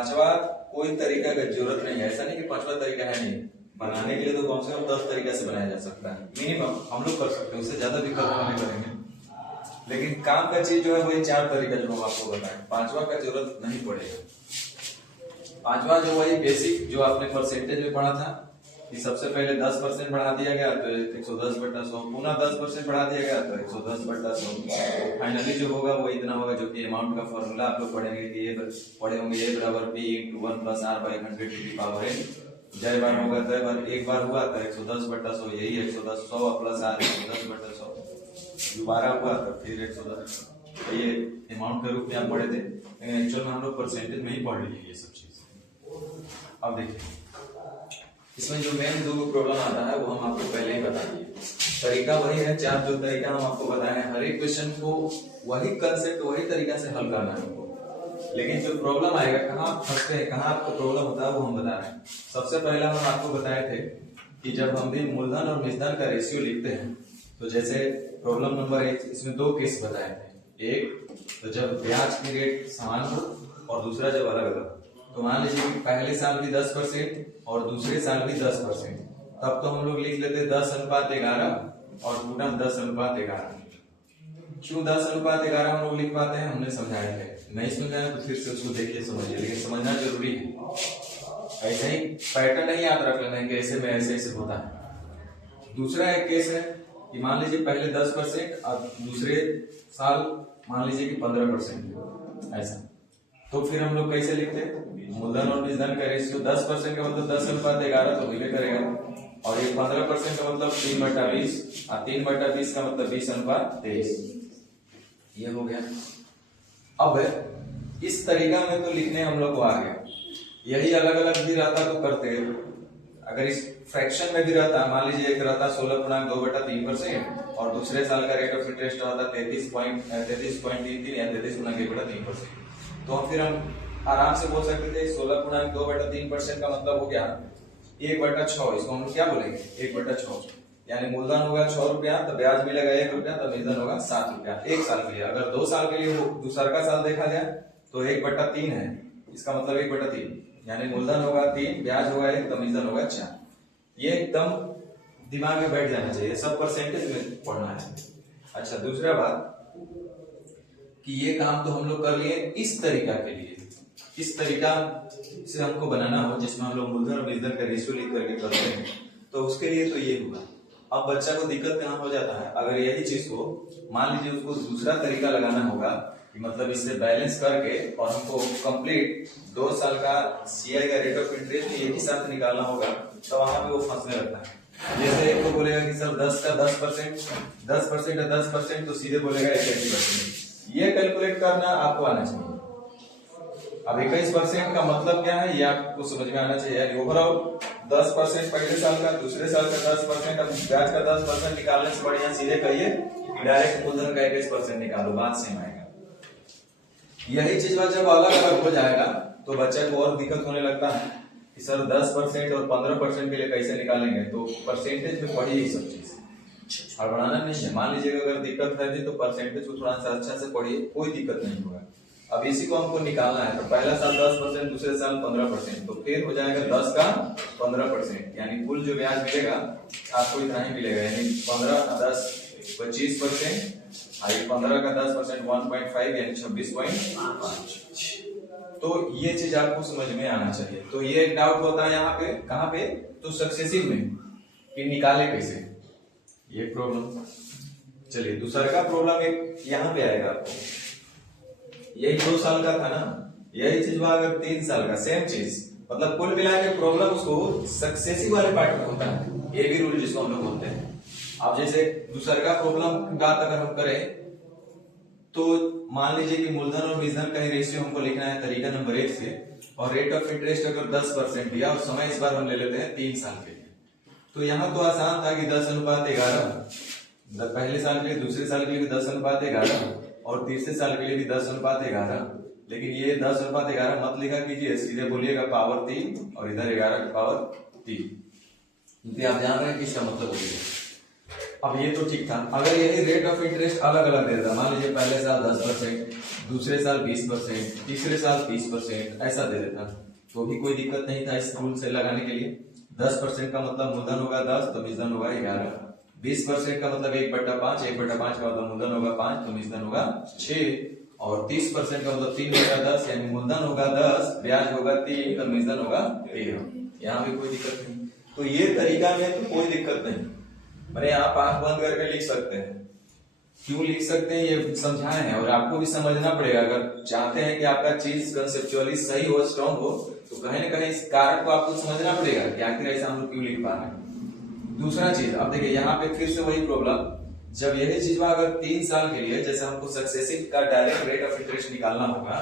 पांचवा कोई तरीका का जरूरत नहीं है, ऐसा नहीं कि पांचवा तरीका है नहीं, बनाने के लिए तो कम से कम 10 तरीका से बनाया जा सकता है मिनिमम, हम लोग कर सकते हैं, उससे ज्यादा भी कल्पना नहीं करेंगे। लेकिन काम का चीज जो है वही 4 तरीका जो हम आपको बताएं, पांचवा का जरूरत नहीं पड़ेगा। पांचवा जो वही बेसिक जो आपने परसेंटेज में पढ़ा था कि सबसे पहले 10% बढ़ा दिया गया तो 110/100, पुनः 10% बढ़ा दिया गया तो 110/100, फाइनली जो होगा वो इतना होगा, जो कि अमाउंट का फॉर्मूला आप लोग पढ़ेंगे कि ये पढ़े होंगे A बराबर B × 1 + R/100 to the power n। जय बार होगा तय बार, एक बार हुआ तो 110/100, यही 110, 100 + R 110/100, दोबारा हुआ तो फिर 110। तो ये अमाउंट के रूप में आप पढ़े थे, लेकिन एक्चुअल में हम लोग परसेंटेज में ही पढ़ लिए ये सब चीज। अब देखिए इसमें जो मेन 2 प्रॉब्लम आता है वो हम आपको पहले ही बता दिए, तरीका वही है, 4 जो तरीका हम आपको बताए हैं, हर एक क्वेश्चन को वही कंसेप्ट वही तरीका से हल करना है हमको। लेकिन जो प्रॉब्लम आएगा, कहाँ आप फंसते हैं, कहाँ आपको प्रॉब्लम होता है, वो हम बता रहे हैं। सबसे पहला हम आपको बताए थे कि जब हम भी मूलधन और निजधन का रेशियो लिखते हैं, तो जैसे प्रॉब्लम नंबर 1 इसमें 2 केस बताए थे। एक तो जब ब्याज की रेट समान हो और दूसरा जब अलग अलग। तो मान लीजिए कि पहले साल भी 10% और दूसरे साल भी 10%, तब तो हम लोग लिख लेते 10:11 और पुनः 10:11। क्यों 10:11 हम लोग लिख पाते हैं, हमने समझाया है, नहीं समझाया तो फिर से उसको देखिए समझिए, लेकिन समझना जरूरी है। ऐसे ही पैटर्न नहीं याद रख लेना कि ऐसे में ऐसे ऐसे होता है। दूसरा एक केस है कि मान लीजिए पहले 10% और दूसरे साल मान लीजिए कि 15%, ऐसा। तो फिर हम लोग कैसे लिखते हैं, मूलधन और निजधन का रेशियो 10% का मतलब 10:11 तो मिले करेगा, और ये 15% का मतलब 3/20 और 3/20 का मतलब 20:23, ये हो गया। अब इस तरीका में तो लिखने हम लोग को आ गया, यही अलग अलग भी रहता तो करते। अगर इस फ्रैक्शन में भी रहता, मान लीजिए एक रहता 16.2/3% और दूसरे साल का रेट ऑफ इंटरेस्ट रहता 33.33 या 33.1/3%, तो फिर हम आराम से बोल सकते थे 16.2/3% का मतलब हो गया 1/6। इसको हम क्या बोलेंगे, 1/6, यानी मूलधन होगा 6 रुपया, तो ब्याज मिलेगा 1 रुपया, तो निजधन होगा 7 रुपया एक साल के लिए। अगर 2 साल के लिए दूसरा का साल देखा जाए तो 1/3 है, इसका मतलब 1/3, यानी मूलधन होगा 3, ब्याज होगा 1, तो निजधन होगा 4। ये एकदम दिमाग में बैठ जाना चाहिए, सब परसेंटेज में पढ़ना है। अच्छा, दूसरा बात कि ये काम तो हम लोग कर लिए इस तरीका के लिए, इस तरीका से हमको बनाना हो जिसमें हम लोग मूलधन और निजधन का रेशियो लिख करके करते हैं, तो उसके लिए तो ये हुआ। अब बच्चा को दिक्कत कहाँ हो जाता है, अगर यही चीज को मान लीजिए उसको दूसरा तरीका लगाना होगा कि मतलब इससे बैलेंस करके और हमको कंप्लीट 2 साल का सीआई का रेट ऑफ इंटरेस्ट एक ही साथ निकालना होगा, तो वहां पे वो फंसने लगता है। जैसे एक तो बोलेगा कि सर 10 का 10%, 10% है 10%, तो सीधे बोलेगा 21%। ये कैलकुलेट करना आपको आना चाहिए। अब 21% का मतलब क्या है ये आपको समझ में आना चाहिए। ओवरऑल 10% पहले साल का, दूसरे साल का 10%, अब ब्याज का 10% निकालने से बढ़िया सीधे कहिए डायरेक्ट मूलधन का 21% निकालो, बात सेम आएगा। यही चीज जब अलग अलग हो जाएगा तो बच्चे को और दिक्कत होने लगता है कि सर 10% और 15% के लिए कैसे निकालेंगे, तो परसेंटेज में पढ़िए ये सब चीज, हड़बड़ाना नहीं है। मान लीजिए अगर दिक्कत है तो परसेंटेज को थोड़ा सा अच्छा से पढ़िए, कोई दिक्कत नहीं होगा। अब इसी को हमको निकालना है, तो पहला साल 10%, दूसरे साल 15%, तो फिर हो जाएगा 10 का 15%, यानी कुल जो ब्याज मिलेगा आपको इतना ही मिलेगा, यानी 15 10 25%, और 15 का 10% 1.5 यानी 26.5। तो ये चीज आपको समझ में आना चाहिए। तो ये एक डाउट होता है यहाँ पे, कहाँ पे, तो सक्सेसिव में कि निकाले कैसे, ये प्रॉब्लम। चलिए दूसरा का प्रॉब्लम एक यहाँ पे आएगा आपको, यही 2 साल का था ना, यही चीज हुआ अगर 3 साल का, सेम चीज, मतलब कुल मिला के प्रॉब्लम उसको सक्सेसिव वाले पार्ट में होता है, ये भी रूल जिसको हम लोग बोलते हैं। अब जैसे दूसरा का प्रॉब्लम की बात अगर हम करें तो मान लीजिए कि मूलधन और निजधन का ही रेशियो हमको लिखना है तरीका नंबर 1 से, और रेट ऑफ इंटरेस्ट अगर 10% दिया और समय इस बार हम ले लेते हैं 3 साल के लिए, तो यहाँ तो आसान था कि 10:11, पहले साल के लिए, दूसरे साल के लिए 10:11 और तीसरे साल के लिए भी 10:11, लेकिन ये 10:11 मत लिखा कीजिए, सीधे बोलिएगा पावर 3 और इधर 11 की पावर 3, क्योंकि आप जान रहे हैं कि इसका मतलब बोलिए। अब ये तो ठीक था, अगर यही रेट ऑफ इंटरेस्ट अलग अलग दे देता, मान लीजिए पहले साल 10%, दूसरे साल 20%, तीसरे साल 30%, ऐसा दे देता तो भी कोई दिक्कत नहीं था इस रूल से लगाने के लिए। 10% का मतलब मूलधन होगा 10 तो मिश्रण होगा 11। 20% का मतलब 1/5, 1/5 का मतलब मूलधन होगा 5 तो मिश्रण होगा 6, और 30% का मतलब 3/10 यानी मूलधन होगा 10, ब्याज होगा 3 तो मिश्रण होगा 13। यहाँ भी कोई दिक्कत नहीं। तो ये तरीका में तो कोई दिक्कत नहीं, मैंने आप आंख बंद करके लिख सकते हैं। क्यों लिख सकते हैं ये समझाए हैं, और आपको भी समझना पड़ेगा। अगर चाहते हैं कि आपका चीज कंसेप्चुअली सही हो, स्ट्रॉन्ग हो, तो कहीं ना कहीं इस कारक को आपको समझना पड़ेगा कि आखिर ऐसा हम लोग क्यों लिख पा रहे हैं। दूसरा चीज, अब देखिए यहाँ पे फिर से वही प्रॉब्लम, जब यही चीज अगर 3 साल के लिए जैसे हमको सक्सेसिव का डायरेक्ट रेट ऑफ इंटरेस्ट निकालना होगा,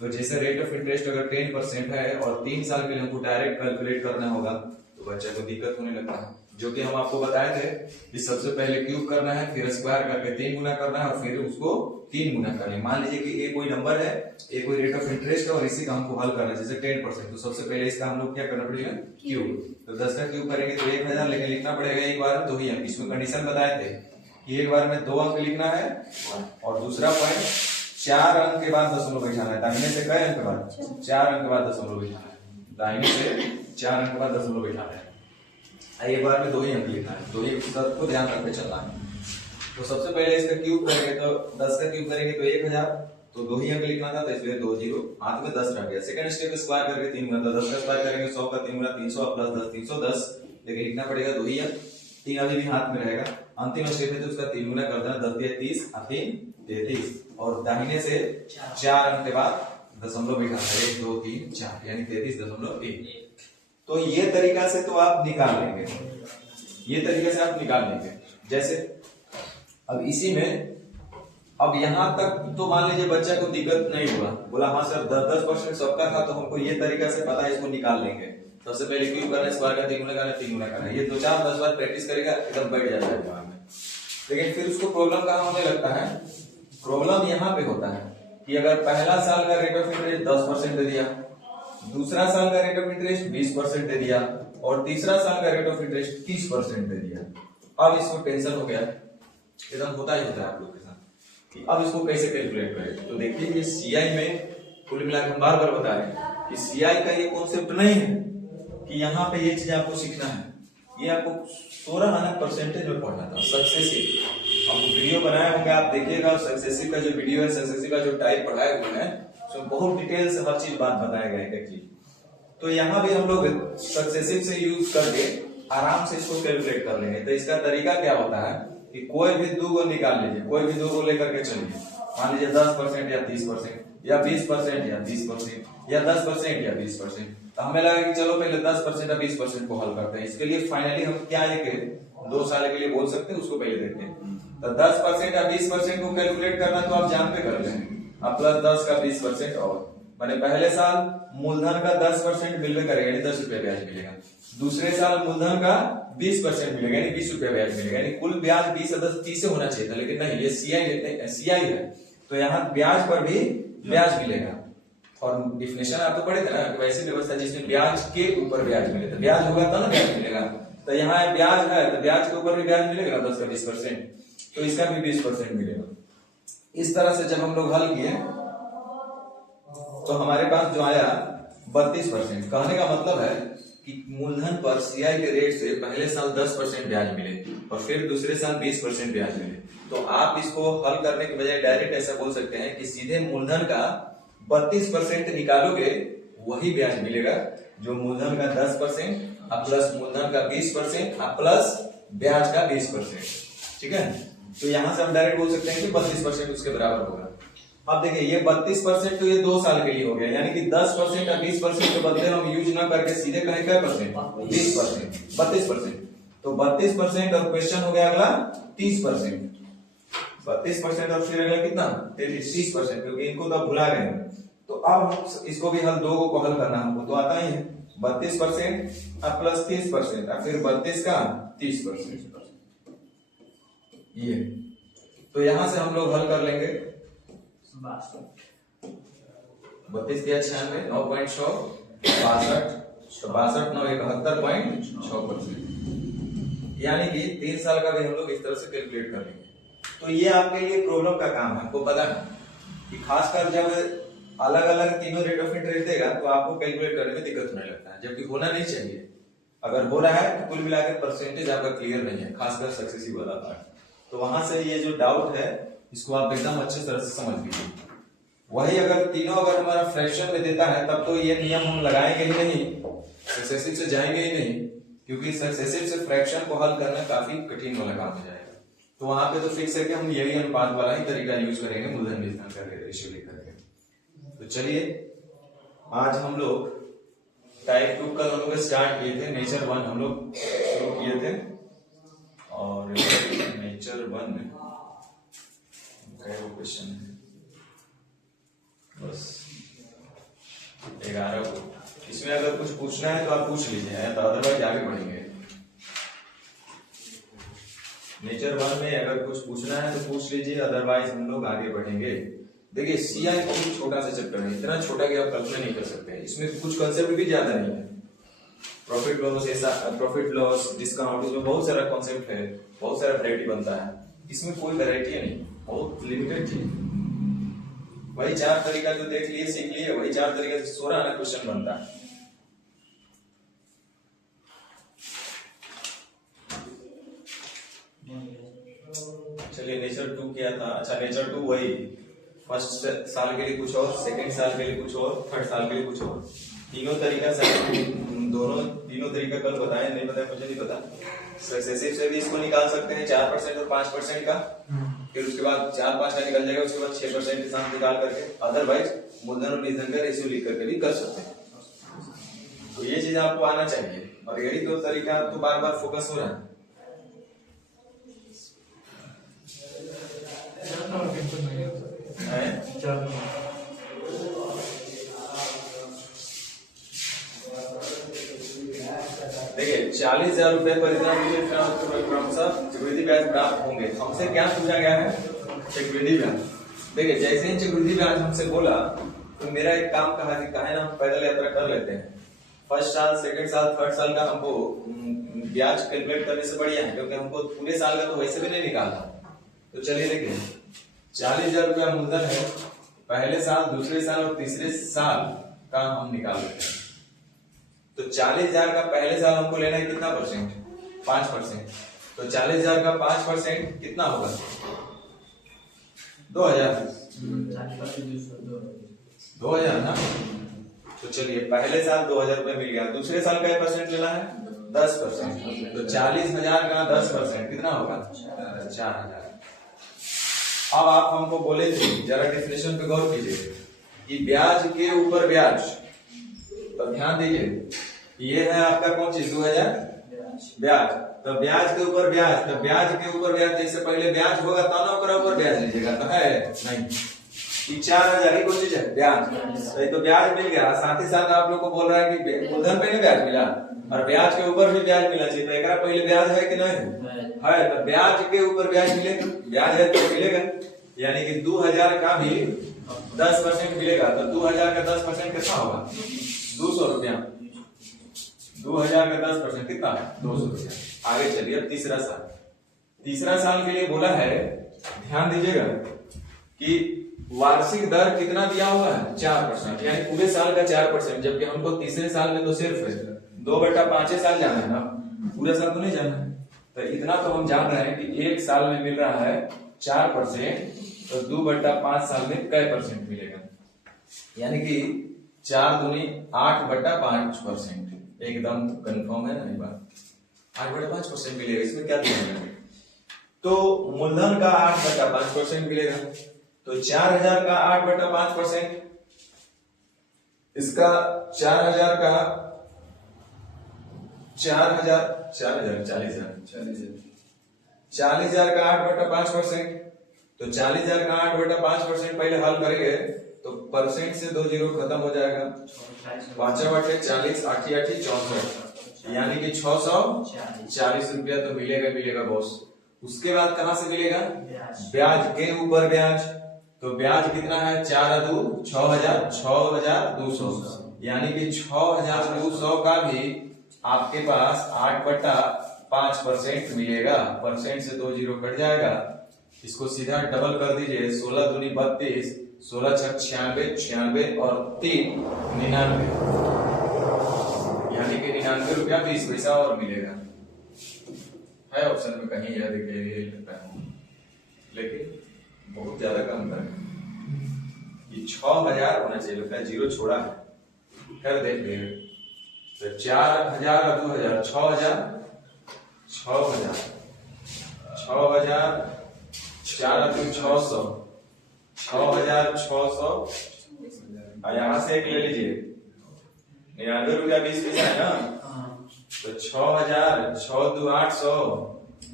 तो जैसे रेट ऑफ इंटरेस्ट अगर 10% है और 3 साल के लिए हमको डायरेक्ट कैलकुलेट करना होगा, तो बच्चे को दिक्कत होने लगता है। जो कि हम आपको बताए थे कि सबसे पहले क्यूब करना है, फिर स्क्वायर करके 3 गुना करना है, और फिर उसको 3 गुना करना है। मान लीजिए कि ये कोई नंबर है, ये कोई रेट ऑफ इंटरेस्ट है, और इसी का हमको हल करना है, जैसे 10%, तो सबसे पहले इसका हम लोग क्या करना पड़ेगा, क्यूब। तो 10 का क्यूब करेंगे तो 1000, लेकिन लिखना पड़ेगा एक बार 2 ही अंक। इसमें कंडीशन बताए थे कि एक बार में 2 अंक लिखना है, और दूसरा पॉइंट 4 अंक के बाद दशमलव बैठाना है। दाहिने से कई अंक के बाद 4 अंक के बाद दशमलव बैठाना है, दाहिने से 4 अंक के बाद दशमलव बैठाना है। एक बार में 2 ही अंक लिखना है, 2 ही शर्त को ध्यान रखते चलना है। तो सबसे पहले इसका क्यूब करेंगे, तो 10 का क्यूब करेंगे तो 1000, तो 2 ही अंक लिखना था, तो इसलिए 2 0 हाथ में 10 रह गया। सेकंड स्टेप स्क्वायर करके 3 गुना, 10 का स्क्वायर करेंगे 100 का 3 गुना 300 प्लस 10 310, लेकिन लिखना पड़ेगा 2 ही अंक, 3 अभी भी हाथ में रहेगा। अंतिम स्टेप में तो उसका 3 गुना कर देना, 10 दिया 30 और 3 33, और दाहिने से 4 अंक के बाद दशमलव बिठाना है, 1 2 3 4 यानी 33.1। तो ये तरीका से तो आप निकाल लेंगे, ये तरीके से आप निकाल लेंगे। जैसे अब इसी में, अब यहां तक तो मान लीजिए बच्चा को दिक्कत नहीं हुआ, बोला हाँ सर 10% सबका था, तो हमको ये तरीका से पता है, इसको निकाल लेंगे। सबसे पहले क्यूब करना है, स्क्वायर का 3 गुना करना है, 3 गुना करना है, ये 2-4-10 बार प्रैक्टिस करेगा, एकदम बैठ जाता है दिमाग में। लेकिन फिर उसको प्रॉब्लम कहां होने लगता है, प्रॉब्लम यहाँ पे होता है कि अगर पहला साल का रेट ऑफ इंटरेस्ट 10% दे दिया, दूसरा साल का रेट ऑफ इंटरेस्ट 20% दे दिया, और तीसरा साल का रेट ऑफ इंटरेस्ट 30% दे दिया। अब इसको टेंशन हो गया, एकदम होता ही होता है आप लोग के साथ कि अब इसको कैसे कैलकुलेट करें। तो देखिए ये सीआई में कुल मिलाकर हम बार बार बता रहे हैं कि सीआई का ये कॉन्सेप्ट नहीं है कि यहाँ पे ये चीज आपको सीखना है, ये आपको 16 आना परसेंटेज में पढ़ना था। सक्सेसिव हम वीडियो बनाए होंगे, आप देखिएगा, सक्सेसिव का जो वीडियो है, सक्सेसिव का जो टाइप पढ़ाए हुए हैं, तो बहुत डिटेल से हर चीज बात बताया गया है एक चीज। तो यहाँ भी हम लोग सक्सेसिव से यूज करके आराम से इसको कैलकुलेट कर लेंगे। तो इसका तरीका क्या होता है कि कोई भी 2 को निकाल लीजिए, कोई भी 2 को लेकर के चलिए। मान लीजिए 10% या 30% या 20% या 30% या 10% या 20%। तो हमें लगा कि चलो पहले 10% या 20% को हल करते हैं। इसके लिए फाइनली हम क्या एक 2 साल के लिए बोल सकते हैं, उसको पहले देखते हैं। तो 10% या 20% को कैलकुलेट करना तो आप जानते कर लेंगे, अब प्लस 10 का 20% और मैंने पहले साल मूलधन का 10% मिलने करेगा यानी 10 रुपए ब्याज मिलेगा, दूसरे साल मूलधन का 20% मिलेगा यानी 20 रुपए ब्याज मिलेगा, यानी कुल ब्याज 20 या 10 30 होना चाहिए था, लेकिन नहीं, ये सीआई है, तो यहाँ ब्याज पर भी ब्याज मिलेगा। और डिफिनेशन आप तो पढ़े थे ना, वैसी व्यवस्था जिसमें ब्याज के ऊपर ब्याज मिले, तो ब्याज होगा तो ना ब्याज मिलेगा। तो यहाँ ब्याज है तो ब्याज के ऊपर भी ब्याज मिलेगा 10 का 20%, तो इसका भी 20% मिलेगा। इस तरह से जब हम लोग हल किए तो हमारे पास जो आया 32%। कहने का मतलब है कि मूलधन पर सीआई के रेट से पहले साल 10% ब्याज मिले और फिर दूसरे साल 20% ब्याज मिले। तो आप इसको हल करने के बजाय डायरेक्ट ऐसा बोल सकते हैं कि सीधे मूलधन का 32% निकालोगे वही ब्याज मिलेगा जो मूलधन का 10% प्लस मूलधन का 20% प्लस ब्याज का 20%। ठीक है, तो यहां से हम डायरेक्ट बोल सकते हैं कि 32% उसके बराबर होगा। अब देखिए ये 32% तो ये 2 साल के लिए हो गया, यानी कि 10% या 20% के बदले हम यूज ना करके सीधे कहें क्या परसेंट 20%, 32%। तो 32% और क्वेश्चन हो गया अगला 30%, 32% और फिर अगला कितना 30%, क्योंकि इनको तो भुला गए। तो अब हम इसको भी हल 2 को हल करना हमको तो आता ही है, 32% अब प्लस 30% और फिर 32 का 30%। ये तो यहां से हम लोग हल कर लेंगे 32 दिया 96 9.6 62 9 71.6%, यानी कि 3 साल का भी हम लोग इस तरह से कैलकुलेट कर लेंगे। तो ये आपके लिए प्रॉब्लम का काम है। आपको पता है कि खासकर जब अलग अलग तीनों रेट ऑफ इंटरेस्ट देगा तो आपको कैलकुलेट करने में दिक्कत होने लगता है, जबकि होना नहीं चाहिए। अगर हो रहा है तो कुल मिलाकर परसेंटेज आपका क्लियर नहीं है, खासकर सक्सेसिव वाला पार्ट। तो वहां से ये जो डाउट है इसको आप एकदम अच्छे तरह से समझ लीजिए। वही अगर तीनों अगर हमारा फ्रैक्शन में देता है तब तो ये नियम हम लगाएंगे ही नहीं, सक्सेसिव से जाएंगे ही नहीं, क्योंकि सक्सेसिव से फ्रैक्शन को हल करना काफी कठिन वाला काम हो जाएगा। तो वहां पे तो फिक्स है कि हम यही अनुपात वाला ही तरीका यूज करेंगे मूलधन विधन करके, रेशियो लेकर के। तो चलिए आज हम लोग टाइप 2 कल हम लोग स्टार्ट किए थे, नेचर 1 हम लोग शुरू किए थे, और नेचर 1 में क्वेश्चन है बस 11 को। इसमें अगर कुछ पूछना है तो आप पूछ लीजिए, तो अदरवाइज आगे बढ़ेंगे। नेचर 1 में अगर कुछ पूछना है तो पूछ लीजिए, अदरवाइज हम लोग आगे बढ़ेंगे। देखिए सीआई बहुत छोटा सा चैप्टर है, इतना छोटा कि आप कल्पना नहीं कर सकते। इसमें कुछ कंसेप्ट भी ज्यादा नहीं है, प्रॉफिट लॉस, ऐसा प्रॉफिट लॉस, डिस्काउंट, इसमें बहुत सारा कॉन्सेप्ट है, बहुत सारा वैरायटी बनता है। इसमें कोई वैरायटी नहीं, बहुत लिमिटेड थी। वही 4 तरीका जो देख लिए सीख लिए, वही 4 तरीके से 16 आना क्वेश्चन बनता है। चलिए नेचर 2 किया था। अच्छा नेचर 2 वही फर्स्ट साल के लिए कुछ और, सेकंड साल के लिए कुछ और, थर्ड साल के लिए कुछ और, तीनों तरीका तीनों तरीका कल बताए, नहीं बताया मुझे नहीं पता। सक्सेसिव से भी इसको निकाल सकते हैं 4% और 5% का, फिर उसके बाद 4-5 का निकल जाएगा, उसके बाद 6% के साथ निकाल करके, अदरवाइज मूलधन और निधन का रेशियो लिख करके भी कर सकते हैं। तो ये चीज आपको आना चाहिए, और यही 2 तरीका आपको बार बार फोकस हो रहा है। देखिए 40,000 रुपए परिणाम चक्रवृद्धि ब्याज प्राप्त होंगे। हमसे क्या पूछा गया है? चक्रवृद्धि ब्याज। देखिए जैसे ही चक्रवृद्धि ब्याज हमसे बोला तो मेरा एक काम कहा कि कहे ना पैदल यात्रा कर लेते हैं, फर्स्ट साल, सेकंड साल, थर्ड साल का हमको ब्याज कैलकुलेट करने से बढ़िया है, क्योंकि हमको पूरे साल का तो वैसे भी नहीं निकालना। तो चलिए देखिए 40,000 रुपया मूलधन है, पहले साल, दूसरे साल और तीसरे साल का हम निकाल लेते हैं। तो 40,000 का पहले साल हमको लेना है कितना परसेंट? 5%। तो 40,000 का 5% कितना होगा? 2,000 ना। तो चलिए पहले साल 2,000 रुपए मिल गया, दूसरे साल का परसेंट लेना है 10%। तो 40,000 का 10% कितना होगा? 4,000। अब आप हमको बोले थे, जरा डेफिनेशन पे गौर कीजिए, कि ब्याज के ऊपर ब्याज। तो ध्यान दीजिए ये है आपका कौन चीज? 2,000 ब्याज। तो ब्याज के ऊपर ब्याज, तो ब्याज के ऊपर ब्याज, जैसे पहले ब्याज होगा तब ना ऊपर ब्याज लीजिएगा, तो है नहीं। 4,000 ही कौन चीज है? ब्याज। तो ब्याज मिल गया, साथ ही साथ आप लोग को बोल रहा है कि मूलधन पहले ब्याज मिला और ब्याज के ऊपर भी ब्याज मिलना चाहिए। तो एक पहले ब्याज है कि नहीं है? तो ब्याज के ऊपर ब्याज मिलेगा, ब्याज है तो मिलेगा, यानी कि 2,000 का भी 10% मिलेगा। तो 2,000 का 10% कितना होगा? 200 रुपया। 2,000 का 10% कितना? 200 रुपया। आगे चलिए अब तीसरा साल। तीसरा साल के लिए बोला है, ध्यान दीजिएगा कि वार्षिक दर कितना दिया हुआ है? 4%, यानी पूरे साल का 4%, जबकि हमको तीसरे साल में तो सिर्फ 2/5 साल जाना है ना, पूरा साल तो नहीं जाना है। तो इतना तो हम जान रहे हैं कि एक साल में मिल रहा है 4%, तो 2/5 साल में कै परसेंट मिलेगा? यानी कि 4 दूनी 8/5%। एकदम कंफर्म है ना ये बात? 8/5% मिलेगा। इसमें क्या दिया है? तो मूलधन का 8/5% मिलेगा। तो 4,000 का 8/5%, इसका 4,000 का 40,000 का 8/5%। तो 40,000 का 8/5% पहले हल करेंगे तो परसेंट से 2 जीरो खत्म हो जाएगा। 5/40, 8 64, यानी कि 640 रुपया तो मिलेगा बॉस। उसके बाद कहां से मिलेगा? ब्याज के ऊपर ब्याज। तो ब्याज कितना है? 4 2 6,200, यानी कि 6,200 का भी आपके पास 8/5% मिलेगा। परसेंट से 2 जीरो कट जाएगा, इसको सीधा डबल कर दीजिए। 16 दूनी 32, 16 छक 96, 96 और 3 99, यानी कि 99 रुपया 20 पैसा और मिलेगा। है ऑप्शन में कहीं यह देखिए यही लगता है, लेकिन बहुत ज्यादा कम कर ये 6000 होना चाहिए, लगता है जीरो छोड़ा है। फिर देख लीजिए तो 4000 और 2000 6000 6000 6000 4 2 600 6600 और यहाँ से एक ले लीजिए 99 रुपया 20 पैसा है ना, तो 6000 6 2 800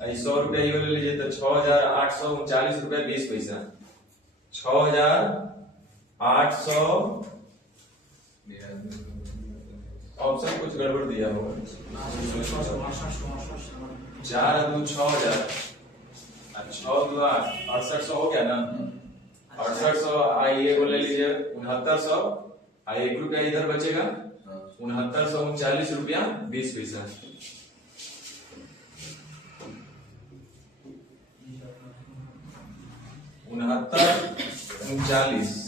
100 रुपया ये ले लीजिए तो 6839 रुपया 20 पैसा 6800। ऑप्शन कुछ गड़बड़ दिया होगा, 4 2 6000 6 2 8 6800 हो गया ना, 6800 आइए वो ले लीजिए 6900 आई 1 रुपया इधर बचेगा 6939 रुपया 20 पैसा। उनहत्तर 39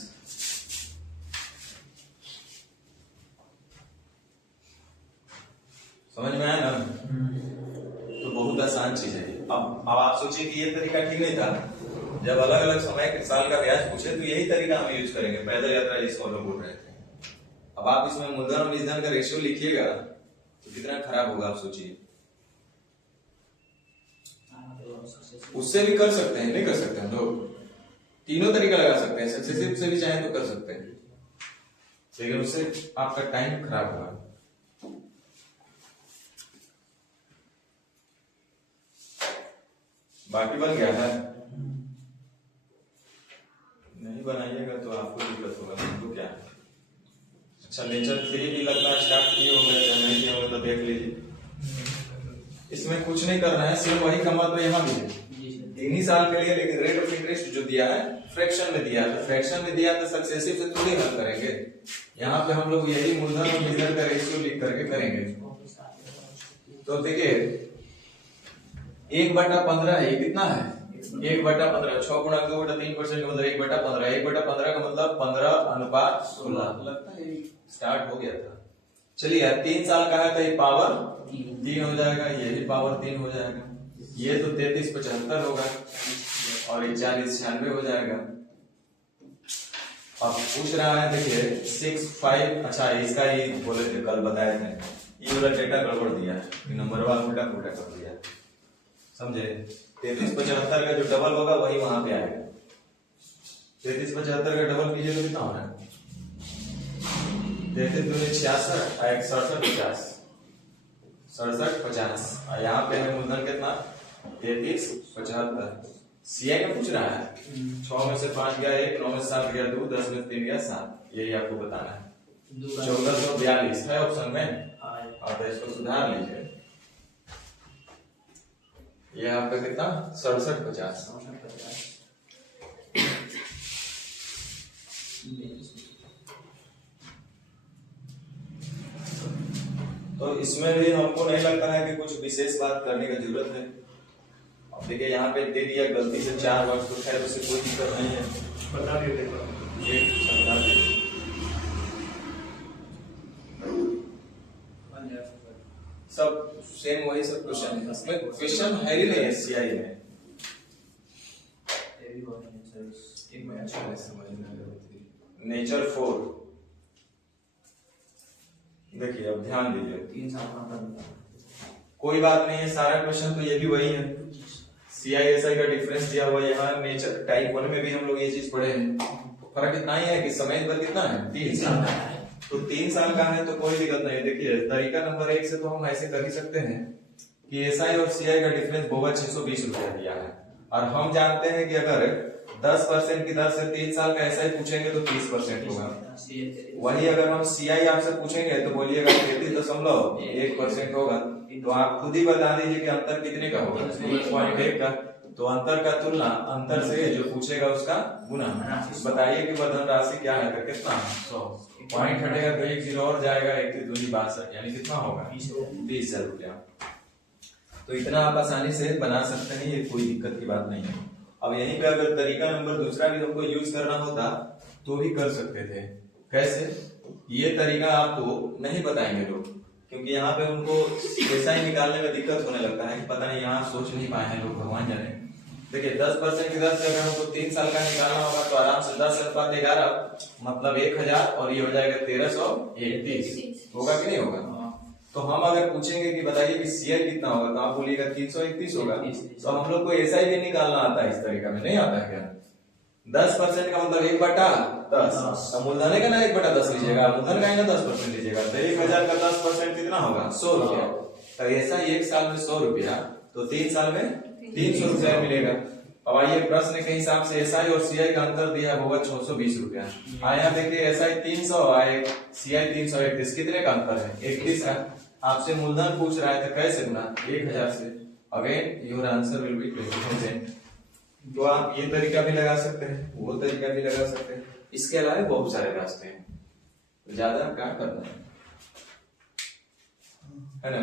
समझ में आया ना? तो बहुत आसान चीज है। अब आप सोचिए कि ये तरीका ठीक नहीं था, जब अलग अलग समय के साल का ब्याज पूछे तो यही तरीका हम यूज करेंगे, पैदल यात्रा जिसको हम लोग बोल रहे थे। अब आप इसमें मूलधन और निजधन का रेशियो लिखिएगा तो कितना खराब होगा आप सोचिए। उससे भी कर सकते हैं, नहीं कर सकते हम लोग, तीनों तरीका लगा सकते हैं, सक्सेसिव से भी चाहे तो कर सकते हैं, लेकिन उससे आपका टाइम खराब होगा। बाकी बन गया है, नहीं बनाइएगा तो आपको दिक्कत होगा, तुमको क्या। अच्छा लेक्चर 3 भी लगता है स्टार्ट किए होंगे, जब नहीं किए होंगे तो देख लीजिए। इसमें कुछ नहीं करना है, सिर्फ वही का मतलब यहाँ भी है 3 ही साल के लिए, लेकिन रेट ऑफ इंटरेस्ट जो दिया है फ्रैक्शन में दिया है, तो फ्रैक्शन में दिया तो सक्सेसिव से थोड़ी हल करेंगे। यहाँ पे हम लोग यही मूलधन और निजधन का रेशियो लिख करके करेंगे। तो देखिए 1/15 है, ये कितना है 1/15, 6 गुणा 2/3% का मतलब 1/15, 1/15 का मतलब 15:16 लगता है स्टार्ट हो गया था। चलिए 3 साल का है तो ये पावर 3 हो जाएगा, ये भी पावर 3 हो जाएगा, ये तो 3375 होगा और ये 4096 हो जाएगा। अब पूछ रहा है देखिए 6 5, अच्छा इसका ही बोले थे कल बताए थे, ये वाला डेटा गड़बड़ दिया है, नंबर वाला उल्टा पुल्टा कर दिया, समझे। 3375 का जो डबल होगा वही वहां पे आएगा, 3375 का डबल कीजिए तो कितना होना है 33 दूनी 66 और 67 50 67 50 और यहाँ पे है मूलधन कितना 33 75। सीआई में पूछ रहा है 6 में से 5 गया 1, 9 में से 7 गया 2, 10 में से 3 गया 7, यही आपको बताना है। 1442 है ऑप्शन में, और तो इसको सुधार लीजिए, ये आपका कितना 67 50। तो इसमें भी हमको नहीं लगता है कि कुछ विशेष बात करने की जरूरत है। अब देखिए यहाँ पे दे दिया गलती से 4 वर्ष, तो खैर उससे कोई दिक्कत नहीं है, बता दीजिए। सब सेम वही सब क्वेश्चन है, इसमें क्वेश्चन है ही नहीं है सीआई में, नेचर 4। देखिए अब ध्यान दीजिए 3 साल कोई बात नहीं है, सारा क्वेश्चन तो ये भी वही है, सीआईएसआई का डिफरेंस दिया हुआ यहाँ, नेचर टाइप 1 में भी हम लोग ये चीज पढ़े हैं। फर्क इतना ही है कि समय पर कितना है 3 साल, तो 3 साल का है तो कोई दिक्कत नहीं। देखिए तरीका नंबर 1 से तो हम ऐसे कर ही सकते हैं कि एसआई और सीआई का डिफरेंस होगा 620 रुपया दिया है, और हम जानते हैं कि अगर 10% की दर से 3 साल का एसआई पूछेंगे तो 30% होगा। वही अगर हम सीआई आपसे पूछेंगे तो बोलिएगा 33.1% होगा, तो आप खुद ही बता दीजिए कि अंतर कितने का होगा 1.1 का। तो अंतर का तुलना अंतर से जो पूछेगा उसका गुना, बताइए कि वह धनराशि क्या है, तो कितना 100 पॉइंट हटेगा तो 1 0 और जाएगा, 1 3 दूनी 62, यानी कितना होगा 20,000 रुपया। तो इतना आप आसानी से बना सकते हैं, ये कोई दिक्कत की बात नहीं है। अब यहीं पे अगर तरीका नंबर दूसरा भी हमको यूज करना होता तो भी कर सकते थे। कैसे? ये तरीका आपको नहीं बताएंगे लोग, क्योंकि यहाँ पे उनको ऐसा ही निकालने में दिक्कत होने लगता है कि पता नहीं यहाँ सोच नहीं पाए हैं लोग, भगवान जाने। देखिए 10% की 10 से अगर हमको 3 साल का निकालना होगा तो आराम से 10/11 मतलब 1000 और ये हो जाएगा 1331, होगा कि नहीं होगा? तो हम अगर पूछेंगे कि बताइए कि सीआई कितना होगा तो आप बोलिएगा 331 होगा। तो हम लोग को ऐसा ही निकालना आता है, इस तरीका में नहीं आता है क्या? 10% का मतलब 1/10, मूलधन का ना 1/10 लीजिएगा, मूलधन का ना 10% लीजिएगा, तो 1000 का 10% कितना होगा? 100 रुपया। तो ऐसा ही 1 साल में 100 रुपया, तो 3 साल में 300 रुपया मिलेगा। अब आइए प्रश्न के हिसाब से एसआई और सीआई का अंतर दिया होगा 620 रुपया। आया देखिए एसआई 300 आए, सीआई 331, कितने का अंतर है? 31 का। आपसे मूलधन पूछ रहा है तो कैसे गुना? 1000 से। Again your answer will be 20,000। तो आप ये तरीका भी लगा सकते हैं, वो तरीका भी लगा सकते हैं, इसके अलावा बहुत सारे रास्ते हैं, तो ज्यादा क्या करना है ना?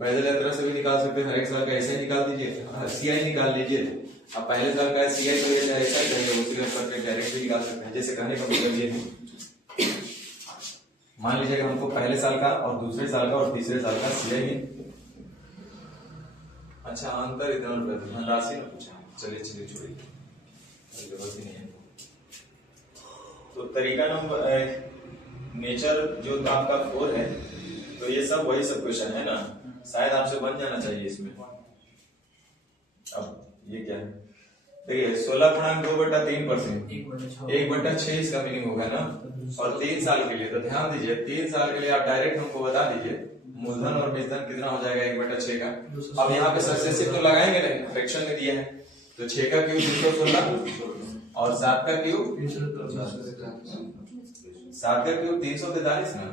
पहले तरह से भी निकाल सकते हैं, हर एक साल का ऐसे ही निकाल दीजिए, सीआई निकाल लीजिए। अब पहले साल का सीआई तो ये ऐसा ही करेंगे, उसी में करके डायरेक्ट भी निकाल सकते हैं। जैसे कहने का मतलब ये है, मान लीजिएगा हमको पहले साल का और दूसरे साल का और तीसरे साल का सीआई। अच्छा अंतर इतना रुपया राशि में पूछा, चलिए छोड़िए, जरूरत ही नहीं है। तो तरीका नंबर नेचर जो आपका 4 है, तो ये सब वही सब क्वेश्चन है ना, शायद आपसे बन जाना चाहिए इसमें। अब ये क्या है? देखिए 16.2/3%, 1/6 इसका मीनिंग होगा ना, और 3 साल के लिए। तो ध्यान दीजिए 3 साल के लिए आप डायरेक्ट हमको बता दीजिए मूलधन और बीजधन कितना हो जाएगा 1/6 का। अब यहाँ पे सक्सेसिव तो लगाएंगे नहीं, फ्रैक्शन में दिया है, तो 6 का क्यूब 216 और 7 का क्यूब 343 ना।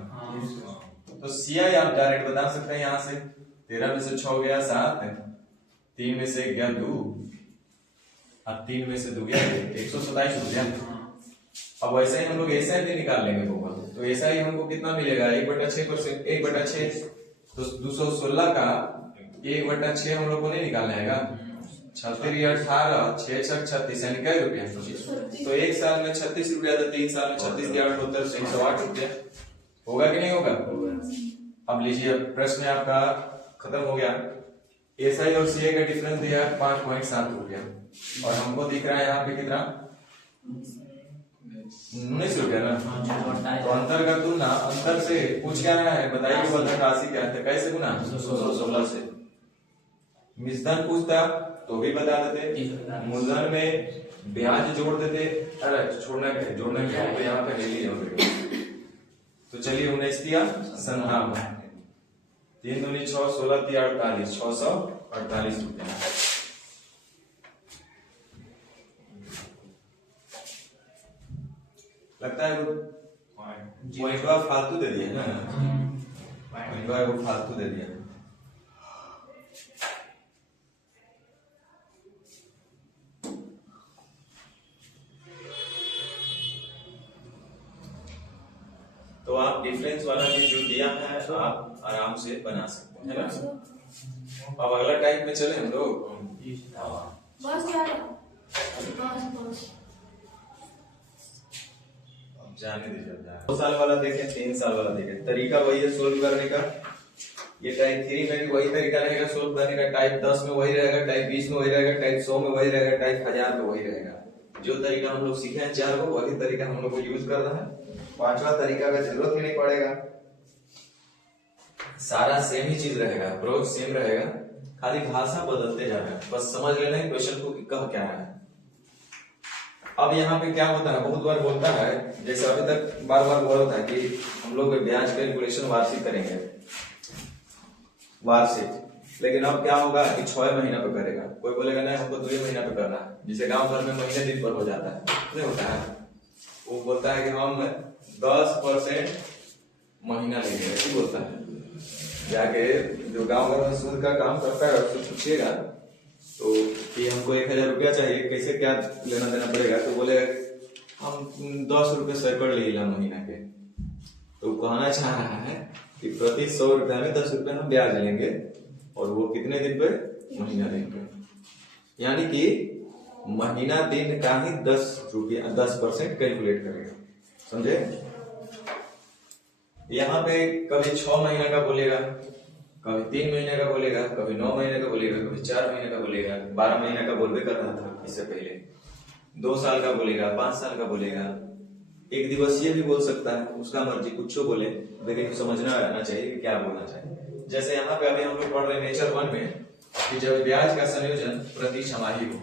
तो सीआई आप डायरेक्ट बता सकते हैं यहाँ से, 13 में से 6 गया 7, 3 में से 1 गया 2 और 3 में से 2 गया 127 रुपया। अब वैसे ही हम लोग ऐसा ही निकाल लेंगे होगा, तो ऐसा ही हमको कितना मिलेगा 1/6%, 1/6 तो 216 का 1/6 हम लोग को नहीं निकालना है 36 18 6 6 36 यानी क्या रुपया? तो 1 साल में 36 रुपया, तो 3 साल में 36 के 8 होता है 308 रुपया, होगा कि नहीं होगा? अब लीजिए प्रश्न आपका खत्म हो गया। एसआई और सीआई का डिफरेंस दिया 5.7 रुपया और हमको दिख रहा है यहाँ पे कितना? 19 रुपया ना। तो अंतर का तुलना, अंतर से पूछ क्या रहा है? बताइए मूलधन राशि क्या है, कैसे गुना? 216 से। मिश्रण पूछता तो भी बता देते, मूलधन में ब्याज जोड़ देते, अरे छोड़ना क्या, जोड़ना क्या है, यहाँ पे ले लिया। तो चलिए 19 दिया 97, 3 दूनी 6, 16 दिया 48, 648 रुपया। लगता है वो पॉइंट फालतू दे दिया है ना, वो फालतू दे दिया। तो आप डिफरेंस वाला भी जो दिया है आप आराम से बना सकते हैं ना। अब अगला टाइप में चले हम लोग। अब जाने दीजिए, 2 साल वाला देखें 3 साल वाला देखें, तरीका वही है सोल्व करने का। ये टाइप 3 में भी वही तरीका रहेगा सोल्व करने का, टाइप 10 में वही रहेगा, टाइप 20 में वही रहेगा, टाइप 100 में वही रहेगा, टाइप 1000 में वही रहेगा। जो तरीका हम लोग सीखे हैं 4 को, वही तरीका हम लोग को यूज करना है। 5वां तरीका का जरूरत ही नहीं पड़ेगा, सारा सेम ही चीज रहेगा, अप्रोच सेम रहेगा, खाली भाषा बदलते जा रहा है, बस समझ लेना है क्वेश्चन को कह क्या रहा है। अब यहाँ पे क्या होता है, बहुत बार बोलता है, जैसे अभी तक बार बार बोला था कि हम लोग ब्याज कैलकुलेशन वार्षिक करेंगे, वार्षिक, लेकिन अब क्या होगा कि 6 महीना पे करेगा, कोई बोलेगा नहीं हमको 2 महीना पे करना है, जिसे गांव भर में महीने दिन पर हो जाता है, नहीं होता है। वो बोलता है कि हम 10% महीना लेंगे, ऐसे बोलता है। जाके जो गांव घर में सूद का काम करता है उससे पूछिएगा तो कि हमको 1000 रुपया चाहिए, कैसे क्या लेना देना पड़ेगा, तो बोलेगा हम 10 रुपए सैकड़ ले ला महीना के। तो कहना चाह रहा है कि प्रति 100 रुपया में 10 रुपया हम ब्याज लेंगे और वो कितने दिन पे? महीना देंगे। यानी कि महीना दिन का ही 10% कैलकुलेट करेगा, समझे। यहाँ पे कभी 6 महीने का बोलेगा, कभी 3 महीने का बोलेगा, कभी 9 महीने का बोलेगा, कभी 4 महीने का बोलेगा, 12 महीने का बोलबे कर रहा था इससे पहले, 2 साल का बोलेगा, 5 साल का बोलेगा, 1 दिवसीय भी बोल सकता है, उसका मर्जी कुछ बोले, लेकिन समझना आना चाहिए कि क्या बोलना चाहिए। जैसे यहाँ पे अभी हम लोग पढ़ रहे हैं नेचर 1 में कि जब ब्याज का संयोजन प्रति छमाही हो।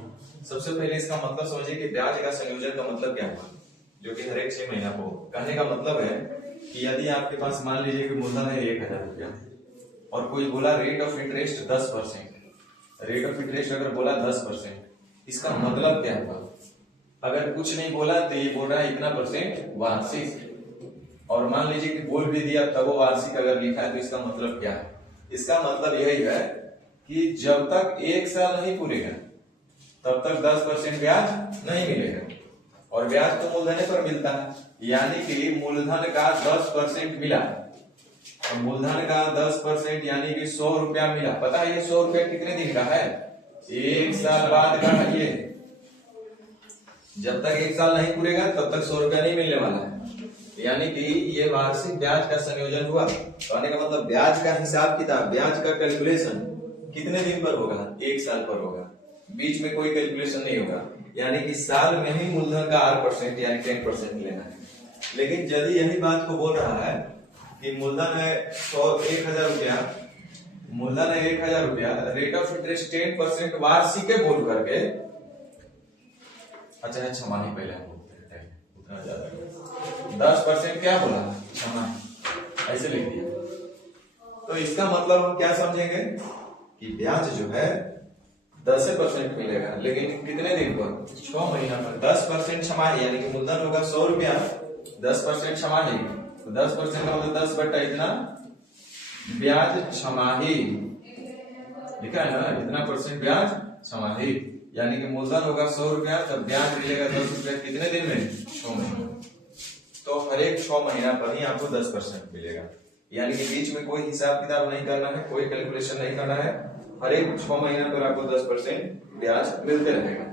सबसे पहले इसका मतलब समझिए कि ब्याज का संयोजन का मतलब क्या हुआ, जो कि हर एक 6 महीना को। कहने का मतलब है कि यदि आपके पास मान लीजिए कि मूलधन है 1000 रुपया और कोई बोला rate of interest 10%, rate of interest अगर बोला 10%, इसका मतलब क्या हुआ। अगर कुछ नहीं बोला तो ये बोल रहा है इतना % वार्षिक, और मान लीजिए कि बोल भी दिया तब वो वार्षिक अगर लिखा है तो इसका मतलब क्या है। इसका मतलब यही है कि जब तक 1 साल नहीं पूरेगा तब तक 10% ब्याज नहीं मिलेगा, और ब्याज तो मूलधन पर मिलता है, यानी कि मूलधन का 10% मिला, और मूलधन का 10% यानी कि 100 रुपया मिला। पता है ये 100 रुपया कितने दिन का है, 1 साल बाद का है ये। जब तक 1 साल नहीं पूरेगा तब तक 100 रुपया नहीं मिलने वाला है, यानी कि ये वार्षिक ब्याज का संयोजन हुआ। कहने का मतलब ब्याज का हिसाब किताब, ब्याज का कैलकुलेशन कितने दिन पर होगा, 1 साल पर होगा, बीच में कोई कैलकुलेशन नहीं होगा, यानी कि साल में ही मूलधन का 8% यानी 10% लेना है। लेकिन यदि यही बात को बोल रहा है कि मूलधन है 1000 रुपया, मूलधन है 1000 रुपया, रेट ऑफ इंटरेस्ट 10% वार्षिक बोल करके, अच्छा है छमाही पहले हम बोलते हैं, उतना ज्यादा 10% क्या बोला छमाही, ऐसे लिख दिया। तो इसका मतलब हम क्या समझेंगे कि ब्याज जो है 10% मिलेगा, लेकिन कितने दिन पर, 6 महीना पर। 10% छमाही यानी कि मूलधन होगा 100 रुपया, 10% छमाही, तो 10% का मतलब 10 बटा इतना ब्याज छमाही लिखा है ना, इतना % ब्याज छमाही, यानी कि मूलधन होगा 100 रुपया, तब ब्याज मिलेगा 10 रुपया, कितने दिन में, 6 महीने। तो हर एक 6 महीना पर ही आपको 10% मिलेगा, यानी कि बीच में कोई हिसाब किताब नहीं करना है, कोई कैलकुलेशन नहीं करना है, हर एक 6 महीना पर आपको 10% ब्याज मिलते रहेगा।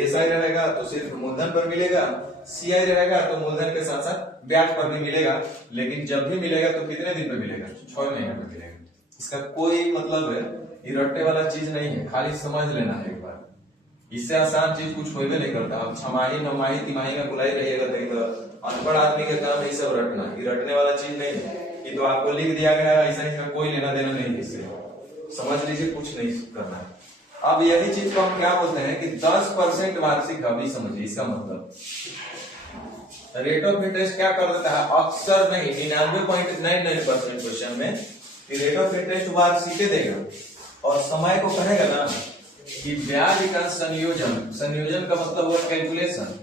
एसआई रहेगा तो सिर्फ मूलधन पर मिलेगा, सीआई रहेगा तो मूलधन के साथ साथ ब्याज पर भी मिलेगा, लेकिन जब भी मिलेगा तो कितने दिन पर मिलेगा, 6 महीने पर मिलेगा। इसका कोई मतलब है ये रट्टे वाला चीज नहीं है, खाली समझ लेना है एक बार, इससे आसान चीज कुछ होइबे नहीं करता। अब छमाही, नौमाही, तिमाही में बुलाई रहिएगा तो अनपढ़ आदमी का काम है सब रटना, ये रटने वाला चीज नहीं है। ये तो आपको लिख दिया गया है, ऐसा इसका कोई लेना देना नहीं है, इससे समझ लीजिए, कुछ नहीं करना है। अब यही चीज को हम क्या बोलते हैं कि 10% वार्षिक, अभी समझिए इसका मतलब। रेट ऑफ इंटरेस्ट क्या कर देता है, अक्सर नहीं 99.99% क्वेश्चन में रेट ऑफ इंटरेस्ट वार्षिक देगा, और समय को कहेगा ना कि ब्याज का संयोजन, संयोजन का मतलब हुआ कैलकुलेशन,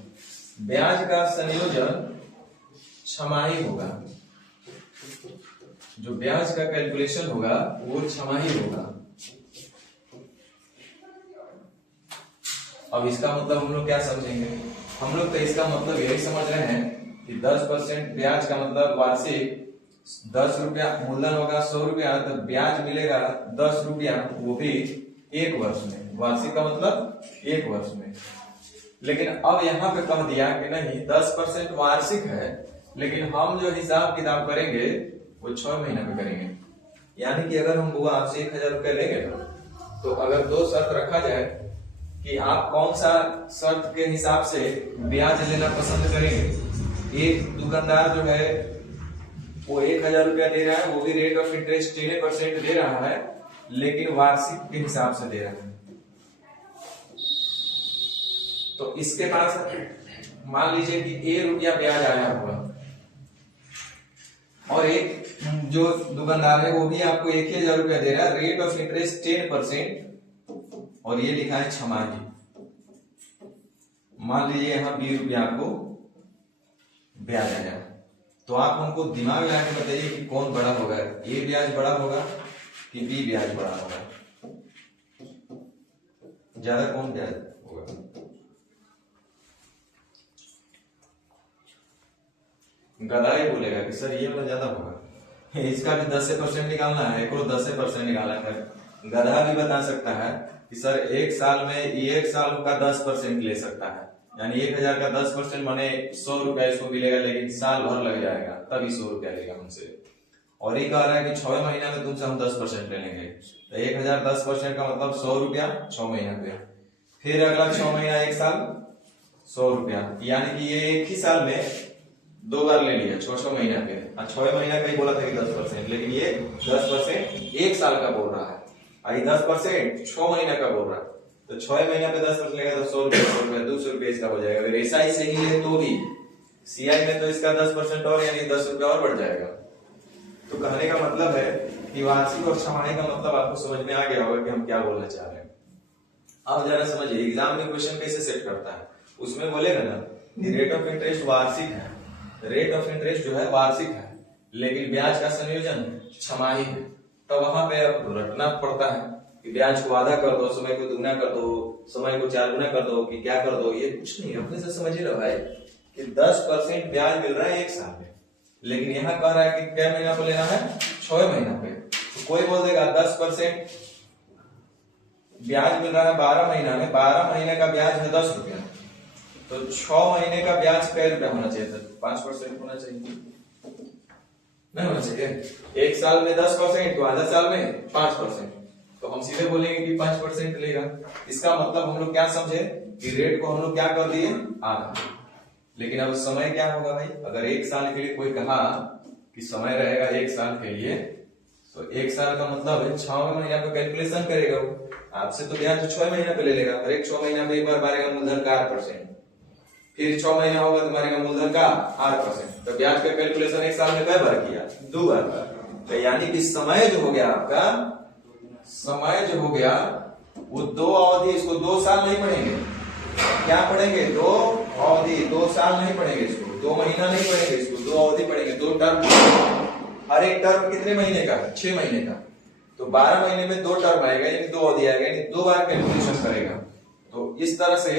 ब्याज का संयोजन छमाही होगा, जो ब्याज का कैलकुलेशन होगा वो छमाही होगा। अब इसका मतलब हम लोग क्या समझेंगे, हम लोग तो इसका मतलब यही समझ रहे हैं कि 10% ब्याज का मतलब वार्षिक, 10 रुपया मूलधन होगा 100 रुपया, तो ब्याज मिलेगा 10 रुपया, वो भी 1 वर्ष में। वार्षिक का मतलब 1 वर्ष में। लेकिन अब यहाँ पे कह दिया कि नहीं 10% वार्षिक है, लेकिन हम जो हिसाब किताब करेंगे वो 6 महीने में करेंगे। यानी कि अगर हम बुआ आपसे 1000 रुपया लेंगे ना, तो अगर 2 शर्त रखा जाए कि आप कौन सा शर्त के हिसाब से ब्याज लेना पसंद करेंगे। एक दुकानदार जो है वो 1000 रुपया दे रहा है, वो भी रेट ऑफ इंटरेस्ट 10% दे रहा है, लेकिन वार्षिक के हिसाब से दे रहा है। तो इसके पास मान लीजिए कि ₹1 ब्याज आया हुआ, और एक जो दुकानदार है वो भी आपको 1000 रुपया दे रहा है, रेट ऑफ इंटरेस्ट 10%, और ये लिखा है छमाही। मान लीजिए यहाँ ₹20 आपको ब्याज आया, तो आप हमको दिमाग लगा के बताइए कि कौन बड़ा होगा, ए ब्याज बड़ा होगा कि बी ब्याज बड़ा होगा, ज्यादा कौन ब्याज होगा। गधा ही बोलेगा कि सर ये वाला ज्यादा होगा, इसका भी 10% निकालना है, एक 10% निकाला है, गधा भी बता सकता है कि सर एक साल में एक साल का 10% ले सकता है, यानी 1000 का 10% माने 100 रुपया इसको मिलेगा, लेकिन साल भर लग जाएगा तभी 100 रुपया लेगा हमसे। और ये कह रहा है कि 6 महीना में तुमसे हम 10% ले लेंगे, तो 1000 10% का मतलब 100 रुपया 6 महीना पे। फिर अगला 6 महीना 1 साल 100 रुपया, यानी कि ये एक ही साल में 2 बार ले लिया 6 महीना पे। 6 महीना का ही बोला था कि 10%, लेकिन ये 10% एक साल का बोल रहा है, आई 10% 6 महीना का बोल रहा है। तो 6 महीना पे 10% लेगा तो 100 रुपया 100 रुपया 200 रुपया इसका हो जाएगा। अगर ऐसा ही सही है तो भी सीआई में तो इसका 10% और यानी 10 रुपया और बढ़ जाएगा। तो कहने का मतलब है कि वार्षिक और छमाही का मतलब आपको समझ में आ गया होगा कि हम क्या बोलना चाह रहे हैं। अब जरा समझिए एग्जाम में क्वेश्चन कैसे सेट करता है। उसमें बोलेगा ना कि रेट ऑफ इंटरेस्ट वार्षिक है, रेट ऑफ इंटरेस्ट जो है वार्षिक है, लेकिन ब्याज का संयोजन छमाही है, तो वहां पे अब रटना पड़ता है कि ब्याज को आधा कर दो, समय को दुगना कर दो, समय को 4 गुना कर दो, कि क्या कर दो। ये कुछ नहीं, अपने से समझ लो भाई कि 10% ब्याज मिल रहा है एक साल में, लेकिन यहाँ कह रहा है कि क्या महीना पे लेना है 6 महीना पे। तो कोई बोल देगा 10% ब्याज मिल रहा है 12 महीना में, 12 महीने का ब्याज है 10 रुपया, तो 6 महीने का ब्याज कै रुपया होना चाहिए था? 5% होना चाहिए, नहीं होना चाहिए। एक साल में 10% तो आधा साल में 5%, तो हम सीधे बोलेंगे कि 5% लेगा। इसका मतलब हम लोग क्या समझे कि रेट को हम लोग क्या कर दिए आधा। लेकिन अब समय क्या होगा भाई, अगर एक साल के लिए कोई कहा कि समय रहेगा एक साल के लिए, तो एक साल का मतलब है 6 महीना पे कैलकुलेशन करेगा वो। आपसे तो ब्याज 6 महीना पे ले लेगा, और एक 6 महीना पे एक बार मारेगा मूलधन का 8%, फिर 6 महीना होगा तो मारेगा मूलधन का 8%। तो ब्याज का कैलकुलेशन एक साल में कई बार किया? 2 बार। तो यानी कि समय जो हो गया आपका, समय जो हो गया वो 2 अवधि, इसको 2 साल नहीं पढ़ेंगे, क्या पढ़ेंगे 2 अवधि, 2 साल नहीं पढ़ेंगे इसको, 2 महीना नहीं पढ़ेंगे इसको, 2 अवधि पढ़ेंगे, 2 टर्म। हर एक टर्म कितने महीने का? 6 महीने का। तो 12 महीने में 2 टर्म आएगा, यानी 2 अवधि आएगा, यानी 2 बार कैलकुलेशन करेगा। तो इस तरह से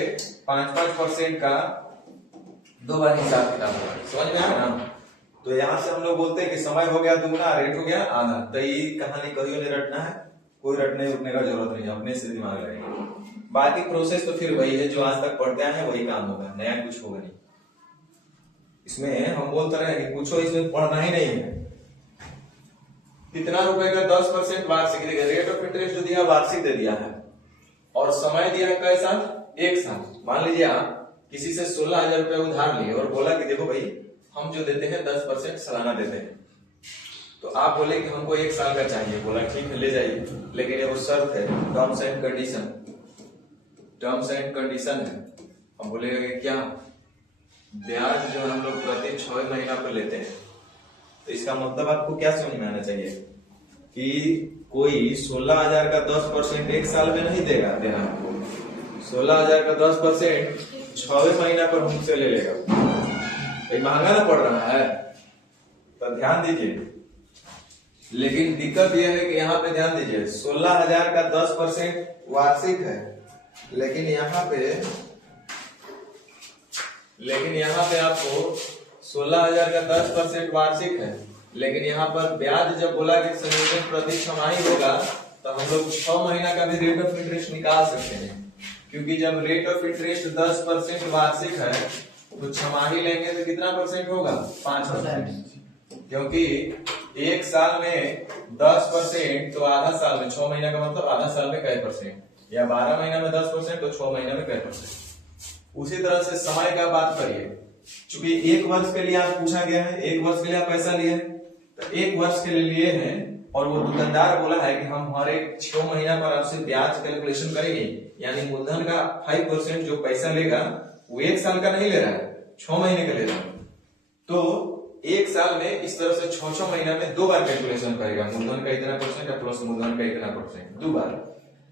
5-5% का 2 बार हिसाब किताब होगा। समझ में आया ना? तो यहां से हम लोग बोलते हैं कि समय हो गया दुगना, रेट हो गया आधा। तो ये कहानी कहियो नहीं रटना है, कोई रटने उठने का जरूरत नहीं है, अपने से दिमाग लगाएंगे। बाकी प्रोसेस तो फिर वही है जो आज तक पढ़ते आए हैं, वही काम होगा, नया कुछ होगा नहीं। इसमें हम बोलते रहे कि पूछो, इसमें पढ़ना ही नहीं है। कितना रुपए का 10% वार्षिक देगा, रेट ऑफ इंटरेस्ट जो दिया वार्षिक दे दिया है, और समय दिया है कैसा? एक साल। मान लीजिए आप किसी से 16,000 रुपया उधार लिए और बोला कि देखो भाई हम जो देते हैं 10% सालाना देते हैं, तो आप बोले कि हमको 1 साल का चाहिए। बोला ठीक है ले जाइए, लेकिन ये वो शर्त है, terms and condition, terms and condition है। हम बोलेगा कि क्या ब्याज जो हम लोग प्रति 6 महीना पर लेते हैं, तो इसका मतलब आपको क्या समझ में आना चाहिए कि कोई 16,000 का 10% एक साल में नहीं देगा, देना आपको 16,000 का 10% 6 महीना पर हमसे ले लेगा। ये महंगा ना पड़ रहा है, तो ध्यान दीजिए। लेकिन दिक्कत यह है कि यहाँ पे ध्यान दीजिए 16,000 का 10% वार्षिक है, लेकिन यहाँ पे आपको 16,000 का 10% वार्षिक है, लेकिन यहाँ पर ब्याज जब बोला कि संयोजन प्रति छमाही होगा, तो हम लोग 6 महीना का भी रेट ऑफ इंटरेस्ट निकाल सकते हैं। क्योंकि जब रेट ऑफ इंटरेस्ट 10% वार्षिक है, तो छमाही लेंगे तो कितना परसेंट होगा? 5%। क्योंकि एक साल में 10% तो आधा साल में 6 महीना का मतलब आधा साल में कै परसेंट, या 12 महीना में 10% तो 6 महीना में कै परसेंट। उसी तरह से समय का बात करिए, चूंकि 1 वर्ष के लिए आप पूछा गया है, 1 वर्ष के लिए आप पैसा लिए, तो 1 वर्ष के लिए लिए हैं, और वो दुकानदार बोला है कि हम हर एक 6 महीना पर आपसे ब्याज कैलकुलेशन करेंगे, यानी मूलधन का 5% जो पैसा लेगा वो 1 साल का नहीं ले रहा है, 6 महीने का ले रहा है। तो 1 साल में इस तरह से 6 महीना में 2 बार कैलकुलेशन करेगा, मूलधन का इतना परसेंट या प्लस मूलधन का इतना परसेंट, 2 बार।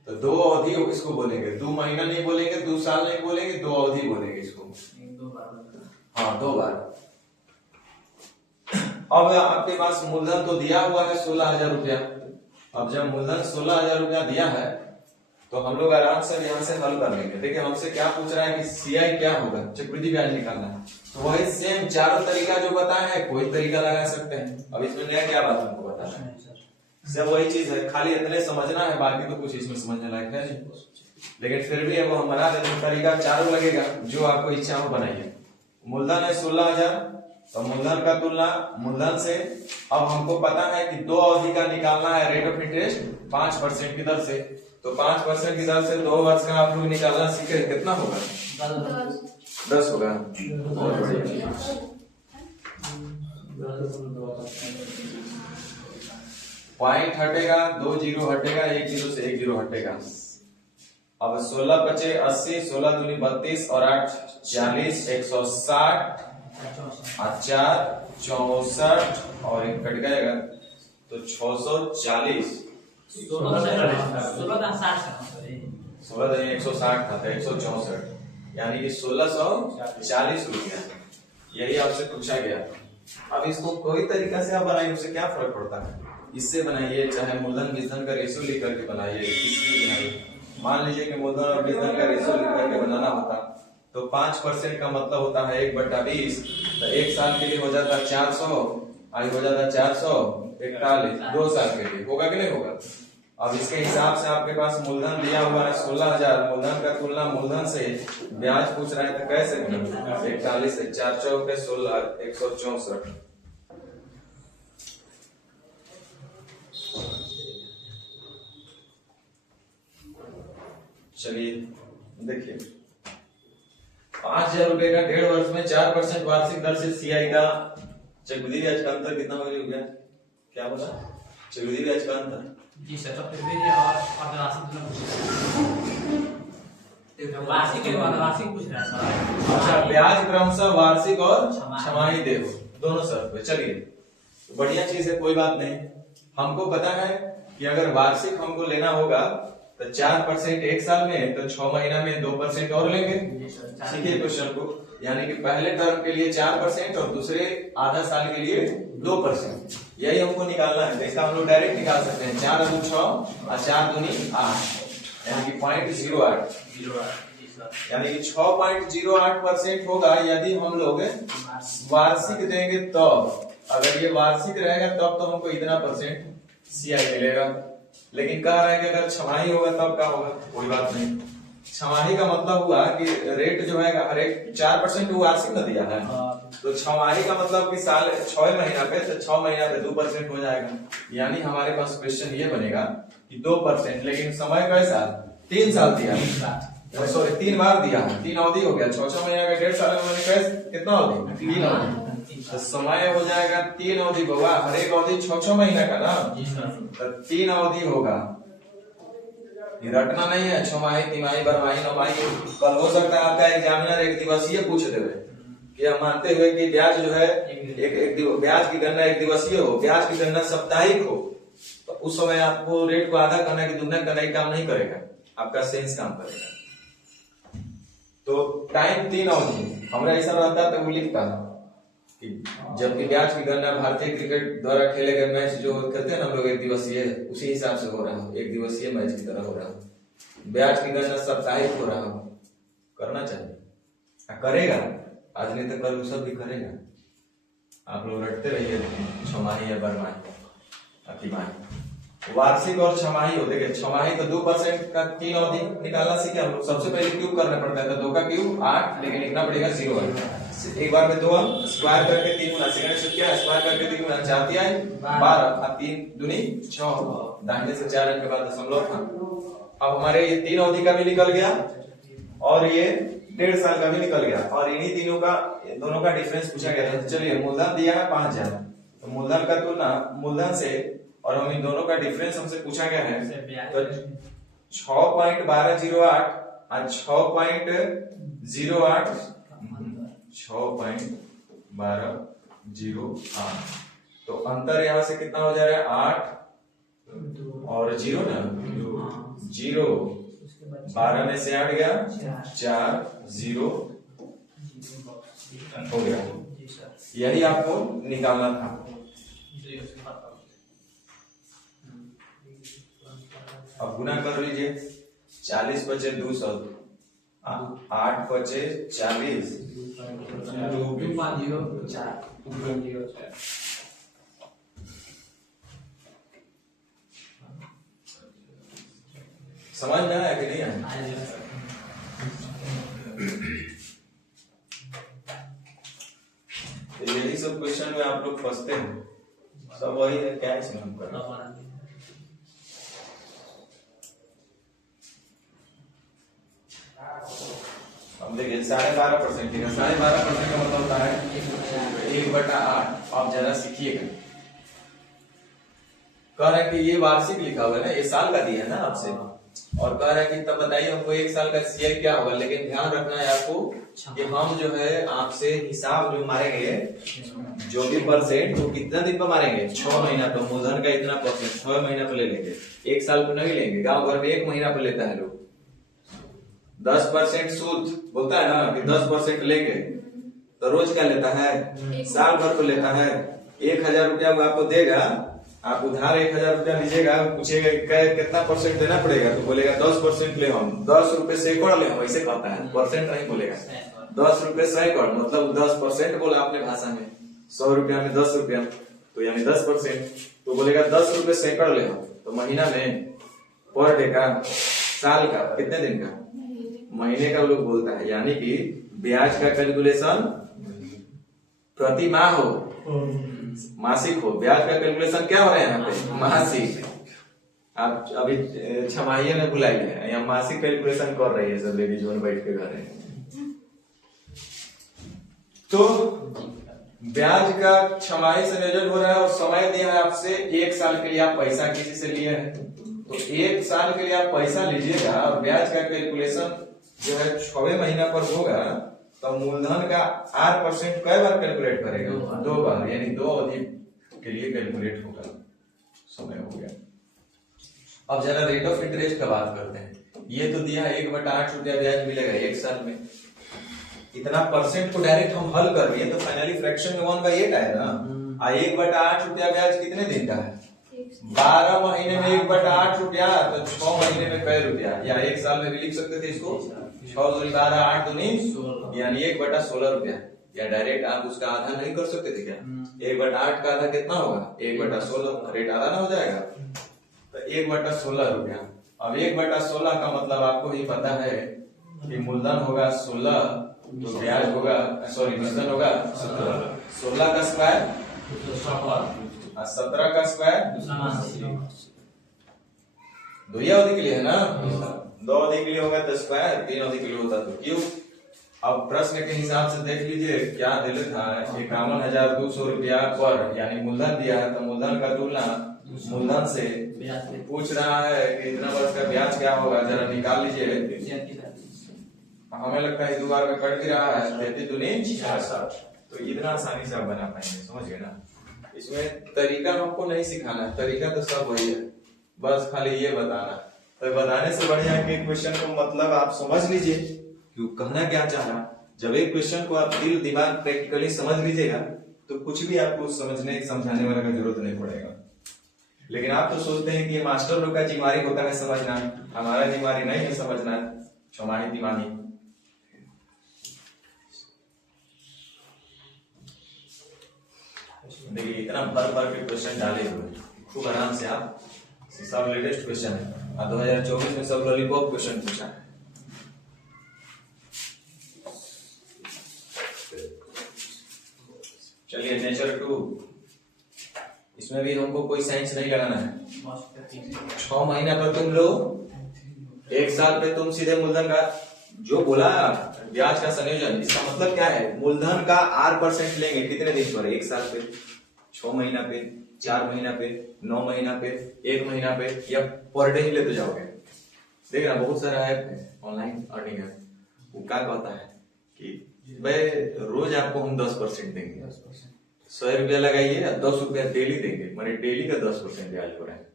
तो 2 अवधि इसको बोलेंगे, 2 महीना नहीं बोलेंगे, 2 साल नहीं बोलेंगे, 2 अवधि बोलेंगे इसको। हाँ 2 बार। अब आपके पास मूलधन तो दिया हुआ है 16,000 रुपया। अब जब मूलधन 16,000 रुपया दिया है, तो हम लोग आराम से यहाँ से हल कर लेंगे। देखिए हमसे क्या पूछ रहा है कि सीआई क्या होगा, चक्रवृद्धि ब्याज निकालना है। तो वही सेम चारों तरीका जो बताया है, कोई तरीका लगा सकते हैं। अब इसमें नया क्या बात हमको बताना है? सब वही चीज है, खाली इतने समझना है, बाकी तो कुछ इसमें समझने लायक है नहीं। लेकिन फिर भी अब हम बना देते हैं, तरीका चारों लगेगा, जो आपको इच्छा हो बनाइए। मूलधन है 16,000, तो मूलधन का तुलना मूलधन से। अब हमको पता है कि 2 अवधि का निकालना है रेट ऑफ इंटरेस्ट 5% की दर से, तो 5% की दर से 2 वर्ष का आप लोग निकालना सीखे, कितना होगा? 10 होगा। बहुत बढ़िया। पॉइंट हटेगा, 2 जीरो हटेगा, 1 जीरो से 1 जीरो हटेगा। अब 16 पचे 80, 16 दूनी 32 और 8 40, 160 और 4 64 और 1 कट जाएगा तो 640। 16 160 था, 164, यानी कि 1640 रुपया। यही आपसे पूछा गया। अब इसको कोई तरीका से आप बनाइए, उससे क्या फर्क पड़ता है? इससे बनाइए, चाहे मूलधन बीजधन का रेशियो लिख करके बनाइए, किसी बनाइए। मान लीजिए कि मूलधन और बीजधन का रेशियो लिख करके बनाना होता तो 5% का मतलब होता है 1/20, तो 1 साल के लिए हो जाता 400, आई हो जाता 441, 2 साल के लिए होगा कि नहीं होगा? अब इसके हिसाब से आपके पास मूलधन दिया हुआ है 16,000, मूलधन का तुलना मूलधन से, ब्याज पूछ रहे हैं तो कैसे? 41 है, 4 चौक 16, 164। चलिए देखिए, 5,000 रुपए का 1.5 वर्ष में 4% वार्षिक दर से सीआई का चक्रवृद्धि ब्याज का अंतर कितना हो गया? क्या बोला? चक्रवृद्धि ब्याज का अंतर जी सर, चक्रवृद्धि और वार्षिक पूछ रहा है सर। अच्छा, ब्याज क्रमशः वार्षिक और छमाही दे दोनों शर्त पे। चलिए बढ़िया चीज है, कोई बात नहीं। हमको पता है कि अगर वार्षिक हमको लेना होगा तो 4% 1 साल में, तो 6 महीना में 2% और लेंगे। सीखिए क्वेश्चन को, यानी कि पहले टर्म के लिए 4% और दूसरे आधा साल के लिए 2%। यही हमको निकालना है। इसका हम लोग डायरेक्ट निकाल सकते हैं, 4 दूनी 6 और 4 दूनी 8, यानी कि 0.08, यानी कि 6.08% होगा यदि हम लोग वार्षिक देंगे। तो अगर ये वार्षिक रहेगा तब तो हमको इतना परसेंट सीआई मिलेगा। लेकिन कह रहा है कि अगर छमाही होगा तब क्या होगा? कोई बात नहीं। छमाही का मतलब हुआ कि रेट जो है हर एक 4% वार्षिक न दिया है, तो छमाही का मतलब कि साल 6 महीना पे, तो 6 महीना पे 2% हो जाएगा। यानी हमारे पास क्वेश्चन ये बनेगा कि 2%, लेकिन समय कैसा? 3 साल दिया, सॉरी 3 बार दिया है, 3 अवधि हो गया। 6 महीना का 1.5 साल में मैंने कैसे कितना अवधि? 3 अवधि, तो समय हो जाएगा 3 अवधि होगा। हर एक अवधि 6 महीना का ना, तो 3 अवधि होगा। ये रटना नहीं है, 6 माही, 3 बारमाही, 9 माही। कल हो सकता है आपका एग्जामिनर 1 दिवसीय पूछ देवे कि हम मानते हुए कि ब्याज जो है ब्याज की गणना 1 दिवसीय हो, ब्याज की गणना साप्ताहिक हो, तो उस समय आपको रेट को आधा करना कि दुगना करना ही काम नहीं करेगा, आपका सेंस काम करेगा। तो टाइम 3 अवधि हमारा ऐसा रहता है, तो वो लिखता कि जबकि ब्याज की गणना भारतीय क्रिकेट द्वारा खेले गए मैच जो खेलते हैं ना हम लोग 1 दिवसीय, उसी हिसाब से हो रहा हो, 1 दिवसीय मैच की तरह हो रहा हो। ब्याज की गणना साप्ताहिक हो रहा हो, करना चाहिए, करेगा आज नहीं तो कल सब भी करेगा। आप लोग रटते रहिए, 6 माही या बारमाही, तिमाही, वार्षिक और छमाही होते हैं। छमाही तो 2% का 3 अवधि निकालना सीखे हम लोग। सबसे पहले क्यूब करना पड़ता है, तो 2 का क्यूब 8, लेकिन लिखना पड़ेगा 0। एक बार में 2 स्क्वायर करके 3 गुना, सेकंड से क्या स्क्वायर करके 3 गुना, 4 तिहाई 12 और 3 दूनी 6, दाहिने से 4 अंक के बाद दशमलव था। अब हमारे ये 3 अवधि का भी निकल गया और ये 1.5 साल का भी निकल गया, और इन्हीं तीनों का दोनों का डिफरेंस पूछा गया था। चलिए मूलधन दिया है 5,000, तो मूलधन का तुलना मूलधन से और हम इन दोनों का डिफरेंस हमसे पूछा गया है, तो 6.1208 और 6.08 तो अंतर यहां से कितना हो जा रहा है? 8 और 0 ना, 0, 12 में से 8 गया 4, 0 हो गया। यही आपको निकालना था। अब गुना कर लीजिए, 40 बचे 200, 8 बचे 40, 2.04 समझ में आया कि नहीं आया? तो यही सब क्वेश्चन में आप लोग फंसते हैं, सब वही है, क्या इसमें हम कर रहे हैं? अब देखिए 12.5%, ठीक है, 12.5% का मतलब होता है 1/8। आप जरा सीखिएगा, कह रहा है कि ये वार्षिक लिखा हुआ है ना, ये साल का दिया है ना आपसे, और कह रहा है कि तब बताइए हमको एक साल का सीआई क्या होगा। लेकिन ध्यान रखना है आपको कि हम जो है आपसे हिसाब जो मारेंगे, जो भी परसेंट, वो कितना दिन पर मारेंगे? 6 महीना पर। मूलधन का इतना परसेंट 6 महीना पर ले लेंगे, एक साल पर नहीं लेंगे। गांव भर में 1 महीना पर लेता है लोग। 10% सूद बोलता है ना कि 10% लेंगे, तो रोज क्या लेता है? साल भर को लेता है। 1000 रुपया वो आपको देगा, आप उधार 1000 रुपया लीजिएगा, पूछेगा कितना परसेंट देना पड़ेगा, तो बोलेगा 10% ले, हम 10 रुपए सैकड़ ले, हम ऐसे कहता है, परसेंट नहीं बोलेगा। 10 रुपए सैकड़ मतलब 10% बोला आपने भाषा में, 100 रुपया में 10 रुपया, तो यानी 10%, तो बोलेगा 10 रुपए सैकड़ ले, हम तो महीना में, पर डे का, साल का, कितने दिन का? महीने का लोग बोलता है। यानी कि ब्याज का कैलकुलेशन प्रति माह हो, मासिक हो। ब्याज का कैलकुलेशन क्या हो रहा है यहाँ पे? मासिक। आप अभी छमाही में बुलाइए, यहाँ मासिक कैलकुलेशन कर रही है सब लेडीज में बैठ के घर है। तो ब्याज का छमाही से मेजर हो रहा है, और समय दिया है आपसे 1 साल के लिए। आप पैसा किसी से लिए हैं, तो 1 साल के लिए आप पैसा लीजिएगा, और ब्याज का कैलकुलेशन जो है 6वें महीना पर होगा, तो मूलधन का 8% कई बार कैलकुलेट करेगा? 2 बार, यानी 2 अवधि के लिए कैलकुलेट होगा। समय हो गया। अब जरा रेट ऑफ इंटरेस्ट का बात करते हैं। ये तो दिया 1/8 रुपया ब्याज मिलेगा 1 साल में। इतना परसेंट को डायरेक्ट हम हल कर रहे हैं, तो फाइनली फ्रैक्शन में 1/8 आए ना। 1/8 रुपया ब्याज कितने दिन का है? 12 महीने में 1/8 रुपया, तो 6 महीने में कई रुपया, या 1 साल में भी लिख सकते थे इसको। 6 दूनी 12, 8 दूनी 16, यानी 1/16 रुपया। या डायरेक्ट आप उसका आधा नहीं कर सकते थे क्या? 1/8 का आधा कितना होगा? 1/16, रेट आधा ना हो जाएगा, तो 1/16 रुपया। अब 1/16 का मतलब आपको ही पता है कि मूलधन होगा 16, तो ब्याज होगा, सॉरी मूलधन होगा 17। 16 का स्क्वायर 17 का स्क्वायर, 2 अवधि के लिए है ना। 2 अवधि के लिए होगा तो स्क्वायर, 3 अवधि के लिए होता तो क्यूब। अब प्रश्न के हिसाब से देख लीजिए क्या दिल था, 51,200 रुपया पर, यानी मूलधन दिया है, तो मूलधन का तुलना मूलधन से पूछ रहा है कि इतना वर्ष का ब्याज क्या होगा, जरा निकाल लीजिए। हमें लगता है 2 बार में कट भी रहा है, 33 दूनी 66, तो इतना आसानी से आप बना पाएंगे, समझ गए ना। इसमें तरीका हमको नहीं सिखाना है, तरीका तो सब वही है, बस खाली ये बताना। तो बताने से बढ़िया है कि क्वेश्चन को मतलब आप समझ लीजिए कि कहना क्या चाह रहा। जब एक क्वेश्चन को आप दिल दिमाग प्रैक्टिकली समझ लीजिएगा, तो कुछ भी आपको समझने समझाने वाले का जरूरत नहीं पड़ेगा। लेकिन आप तो सोचते हैं कि ये मास्टर लोग का जिम्मेवारी होता है समझना, हमारा जिम्मेवारी नहीं है समझना, छमाही तिमाही। देखिए इतना भर भर के क्वेश्चन डाले हुए, खूब आराम से आप, सब लेटेस्ट क्वेश्चन है, और 2024 में सब लॉलीपॉप क्वेश्चन पूछा है। चलिए नेचर 2, इसमें भी हमको कोई साइंस नहीं लगाना है। 6 महीना पर तुम लो, 1 साल पे तुम सीधे मूलधन का जो बोला ब्याज का संयोजन, इसका मतलब क्या है? मूलधन का 8% लेंगे, कितने दिन पर? 1 साल पे, 6 महीना पे, 4 महीना पे, 9 महीना पे, 1 महीना पे, या पर डे ही लेते जाओगे। देखना बहुत सारा है ऑनलाइन अर्निंग है, वो क्या कहता है कि भाई रोज आपको हम 10% देंगे, 100 रुपया लगाइए, 10 रुपया डेली देंगे, माने डेली का 10% ब्याज हो रहा है।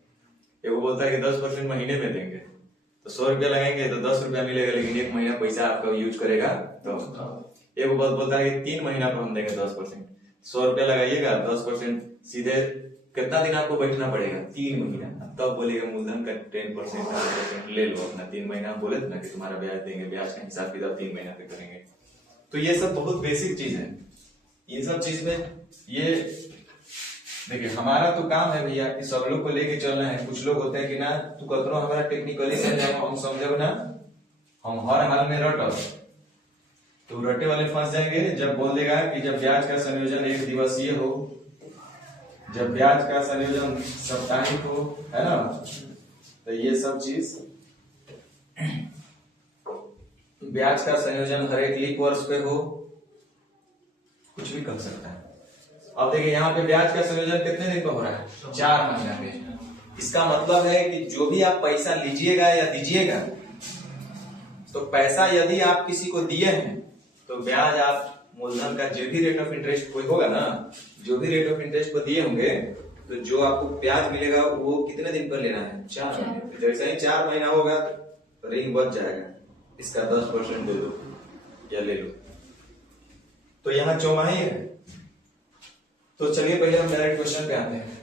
ये वो बोलता है कि 10% महीने में देंगे, तो 100 रुपया लगाएंगे तो 10 रुपया मिलेगा, लेकिन 1 महीना पैसा आपका यूज करेगा तो। एक बात बोलता है कि 3 महीना पर हम देंगे 10%, 100 रुपया लगाइएगा, 10% सीधे कितना दिन आपको बैठना पड़ेगा? 3 महीना, तब बोलेगा मूलधन का 10% 8% ले लो अपना। 3 महीना बोले थे ना कि तुम्हारा ब्याज देंगे, ब्याज का हिसाब किताब 3 महीना पे करेंगे। तो ये सब बहुत बेसिक चीज है, इन सब चीज में ये देखिए हमारा तो काम है भैया कि सब लोग को लेके चलना है। कुछ लोग होते हैं कि ना तू कतरो हमारा टेक्निकली समझाओ हम समझो ना, हम हर हाल में रटब, तो रटे वाले फंस जाएंगे। जब बोल देगा कि जब ब्याज का संयोजन एक दिवसीय हो, जब ब्याज का संयोजन साप्ताहिक हो, है ना, तो ये सब चीज, ब्याज का संयोजन हर एक लीप वर्ष पे हो, कुछ भी कर सकता है। अब देखिए यहाँ पे ब्याज का संयोजन कितने दिन पे हो रहा है? 4 महीना पे। इसका मतलब है कि जो भी आप पैसा लीजिएगा या दीजिएगा, तो पैसा यदि आप किसी को दिए हैं तो ब्याज आप मूलधन का जो भी रेट ऑफ इंटरेस्ट कोई होगा ना, जो भी रेट ऑफ इंटरेस्ट को दिए होंगे, तो जो आपको ब्याज मिलेगा वो कितने दिन पर लेना है? 4 महीने। जैसे ही 4 महीना होगा तो रिंग बच जाएगा, इसका 10% दे दो या ले लो। तो यहाँ चौमाही है। तो चलिए पहले हम डायरेक्ट क्वेश्चन पे आते हैं,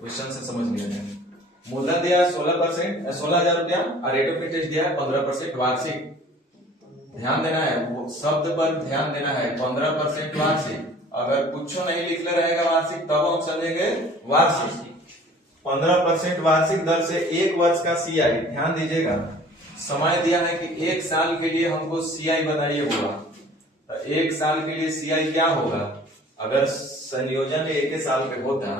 क्वेश्चन से समझ लेते हैं। मूलधन दिया 16%, 16,000 रुपया और रेट ऑफ इंटरेस्ट दिया है 15% वार्षिक। ध्यान देना है, वो शब्द पर ध्यान देना है, 15% वार्षिक। अगर कुछ नहीं लिखले रहेगा वार्षिक तब हम समझेंगे वार्षिक। 15% वार्षिक दर से 1 वर्ष का सीआई। ध्यान दीजिएगा, समय दिया है कि 1 साल के लिए हमको सीआई बताइए बोला, तो 1 साल के लिए सीआई क्या होगा? अगर संयोजन 1 साल पे होता,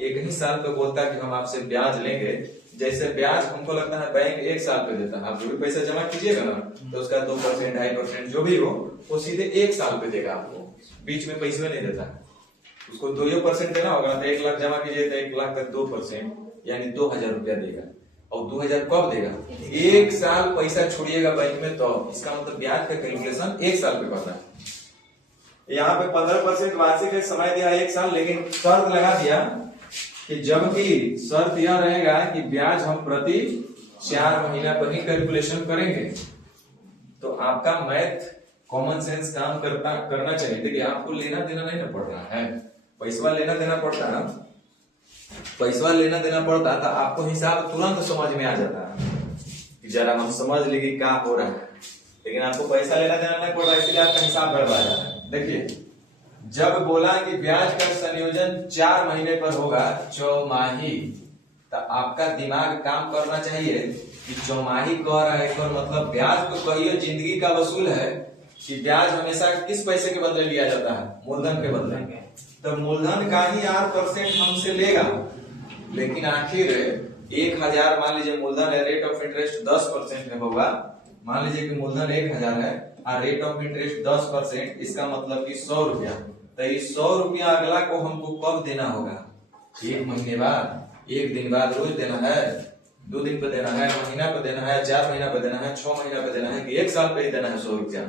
1 ही साल पे बोलता कि हम आपसे ब्याज लेंगे, जैसे ब्याज हमको लगता है बैंक 1 साल पे देता है, आप जो भी पैसा जमा कीजिएगा ना तो उसका 2%, 2.5% जो भी हो वो सीधे 1 साल पे देगा आपको, बीच में पैसे नहीं देता। उसको 2% देना होगा तो 1 लाख जमा कीजिए तो 1 लाख का 2% यानी 2,000 रुपया देगा। और 2,000 कब देगा? 1 साल पैसा छोड़िएगा बैंक में, तो इसका मतलब ब्याज का कैलकुलेशन 1 साल पे करता है। यहाँ पे 15% वार्षिक है, समय दिया 1 साल, लेकिन शर्त लगा दिया कि जबकि शर्त यह रहेगा कि ब्याज हम प्रति 4 महीना पर ही कैलकुलेशन करेंगे। तो आपका मैथ कॉमन सेंस काम करना चाहिए। देखिए आपको लेना देना नहीं ना पड़ रहा है, पैसा लेना देना पड़ता है, पैसा लेना देना पड़ता तो आपको हिसाब तुरंत समझ में आ जाता है कि जरा हम समझ ले कि क्या हो रहा है, लेकिन आपको पैसा लेना देना नहीं पड़ रहा, इसलिए आपका हिसाब गड़बड़ा जाता है। देखिए जब बोला कि ब्याज का संयोजन 4 महीने पर होगा, चौमाही, तो आपका दिमाग काम करना चाहिए कि चौमाही कह रहा है और मतलब ब्याज तो कहिए जिंदगी का वसूल है कि ब्याज हमेशा किस पैसे के बदले लिया जाता है? मूलधन के बदले। तो मूलधन का ही 8% हमसे लेगा, लेकिन आखिर 1,000 मान लीजिए मूलधन है, रेट ऑफ इंटरेस्ट 10% में होगा। मान लीजिए कि मूलधन 1,000 है और रेट ऑफ इंटरेस्ट 10%, इसका मतलब कि 100 रुपया। तो इस 100 रुपया अगला को हमको कब देना होगा? 1 महीने बाद, 1 दिन बाद, रोज देना है, 2 दिन पे देना है, महीना पे देना है, 4 महीना पे देना है, 6 महीना पे देना है कि 1 साल पे ही देना है 100 रुपया।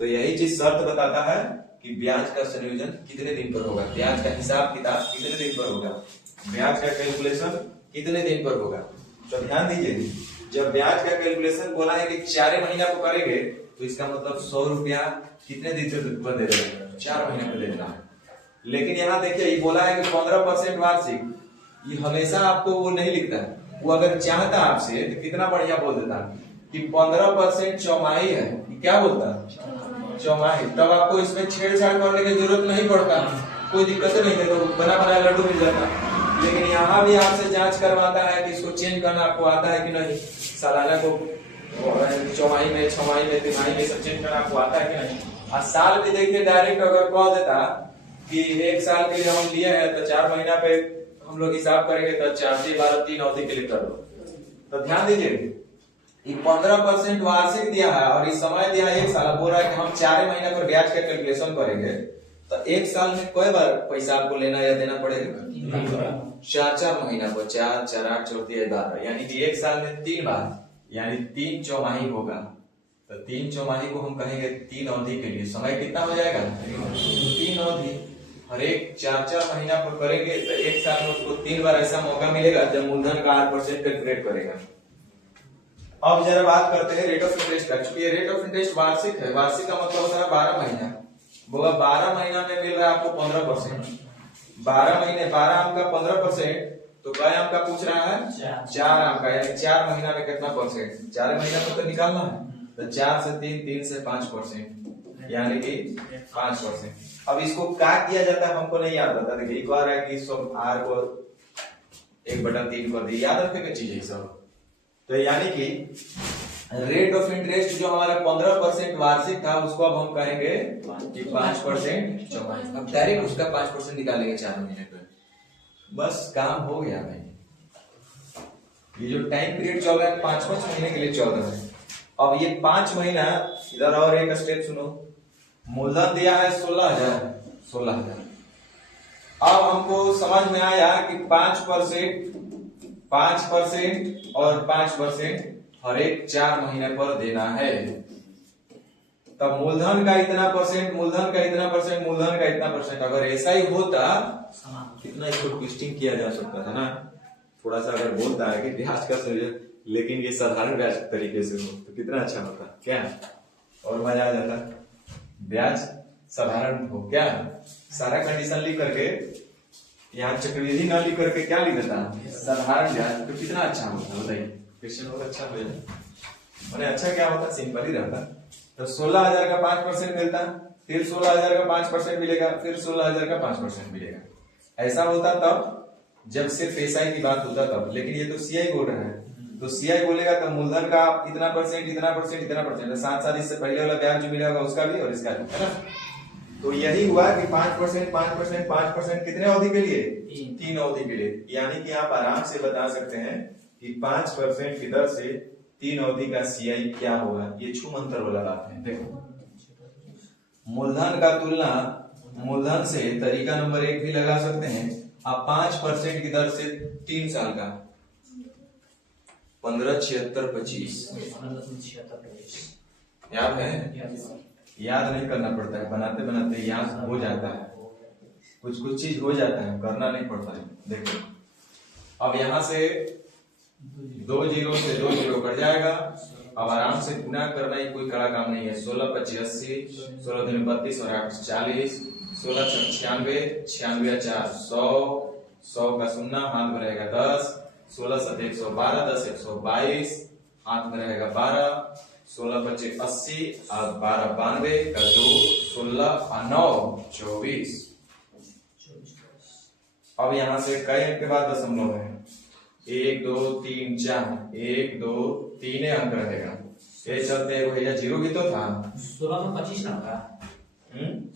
तो यही चीज शर्त बताता है कि ब्याज का संयोजन कितने दिन पर होगा, ब्याज का हिसाब किताब कितने दिन पर होगा, ब्याज का कैलकुलेशन कितने दिन पर होगा। तो ध्यान दीजिए, जब ब्याज का कैलकुलेशन बोला है कि 4 महीना को करेंगे, तो इसका मतलब 100 रुपया कितने दिन पर दे देना? 4 महीने पर दे देना है। लेकिन यहाँ देखिए ये बोला है कि 15% वार्षिक, ये हमेशा आपको वो नहीं लिखता है। वो अगर चाहता आपसे तो कितना बढ़िया बोल देता कि 15% चौमाही है, क्या बोलता? चौमाही। तब आपको इसमें छेड़छाड़ करने की जरूरत नहीं पड़ता, कोई दिक्कत नहीं है, तो बना बनाया लड्डू मिल जाता। लेकिन यहाँ भी आपसे जांच करवाता है कि इसको चेंज करना आपको आता है कि नहीं, सालाना को चौमाही में, 6 माही में, 3 माही में सब चेंज करना आपको आता है कि नहीं। और साल भी देखिए डायरेक्ट अगर कह देता कि 1 साल के लिए हम लिए हैं तो 4 महीना पे हम लोग हिसाब करेंगे तो 4 से 12 3 अवधि के लिए कर दो। तो ध्यान दीजिए, 15% वार्षिक दिया है और इस समय दिया है 1 साल। बोल रहा है कि हम 4 महीने पर ब्याज का कैलकुलेशन करेंगे, तो 1 साल में कई बार पैसा आपको लेना या देना पड़ेगा? 4 महीना पर, 4 4 8 14 12, यानी कि 1 साल में 3 बार, यानी 3 चौमाही होगा। तो 3 चौमाही को हम कहेंगे 3 अवधि के लिए। समय कितना हो जाएगा? 3 अवधि। हर एक 4 महीना पर करेंगे तो 1 साल में उसको 3 बार ऐसा मौका मिलेगा जब मूलधन का 8% कैलकुलेट करेगा। अब जरा बात करते हैं रेट ऑफ इंटरेस्ट का। चूंकि रेट ऑफ इंटरेस्ट वार्षिक है, वार्षिक का मतलब होता है 12 महीना। बोला 12 महीना में मिल रहा है आपको 15%। 12 महीने, 12 आम का 15%, तो क्या आम का पूछ रहा है? 4 आम का, यानी 4 महीना में कितना परसेंट? 4 महीना में तो निकालना है, तो 4 से 3, 3 से 5%। यानी कि 5%। अब इसको क्या किया जाता है हमको नहीं याद रहता। देखिए एक बार है कि सब आर को 1/3 कर दी, याद रखने की चीज है सब। तो यानी कि रेट ऑफ इंटरेस्ट जो हमारा 15% वार्षिक था उसको अब हम कहेंगे कि 5% चौमाही। अब डायरेक्ट उसका 5% निकालेंगे 4 महीने पे, बस काम हो गया भाई। ये जो टाइम पीरियड चल रहा है 5-5 महीने के लिए चल रहा है। अब ये 5 महीना इधर और एक स्टेप सुनो। मूलधन दिया है 16,000। अब हमको समझ में आया कि 5% और 5% हर एक 4 महीने पर देना है। तब मूलधन का इतना परसेंट, मूलधन का इतना परसेंट, मूलधन का इतना परसेंट। अगर ऐसा ही होता कितना इसको ट्विस्टिंग किया जा सकता था ना। थोड़ा सा अगर बोलता है कि ब्याज का संयोजन, लेकिन ये साधारण ब्याज तरीके से हो तो कितना अच्छा होता क्या, और मजा आ जाता। ब्याज साधारण हो क्या, सारा कंडीशन लिख करके यहाँ चक्रवृद्धि ना लिख करके क्या लिख देता साधारण ब्याज, तो कितना अच्छा होता। बताइए क्वेश्चन और अच्छा हो जाए। मैंने अच्छा क्या होता, सिंपल ही रहता। तो 16,000 का 5% मिलता, फिर 16,000 का 5% मिलेगा, फिर 16,000 का 5% मिलेगा। ऐसा होता तब जब सिर्फ एसआई की बात होता तब। लेकिन ये तो सीआई बोल रहा है, तो सीआई बोलेगा तो मूलधन का इतना परसेंट, इतना परसेंट, इतना परसेंट, साथ साथ इससे पहले वाला ब्याज जो मिलेगा उसका भी और इसका भी, है ना। तो यही हुआ कि 5%, 5%, 5% कितने अवधि के लिए, 3 अवधि के लिए। यानी कि आप आराम से बता सकते हैं कि 5% की दर से 3 अवधि का सीआई क्या होगा। ये छूमंतर वाला बात है। देखो मूलधन का तुलना मूलधन से तरीका नंबर 1 भी लगा सकते हैं आप। 5% की दर से 3 साल का 15, 76, 25 याद है। याद नहीं करना पड़ता है, बनाते बनाते याद हो जाता है। कुछ कुछ चीज हो जाता है, करना नहीं पड़ता है। देखो अब यहां से 2 जीरो से 2 जीरो कट जाएगा। अब आराम से गुना करना ही कोई कड़ा काम नहीं है। 16 25 80, 16 दूनी 32 और 8 40, 16 96, 96 4 100, 100 का शून्य हाथ में रहेगा 10, 16 7 112, 10 122 हाथ में रहेगा 12, 16 25 80 और 12 92 का 2, 16 और 9 24। अब यहां से कई अंक के बाद दशमलव है। 1 2 3 4, 1 2 3 अंक रहेगा। ये चलते भैया जीरो भी तो था। 16 में 25 ना होगा।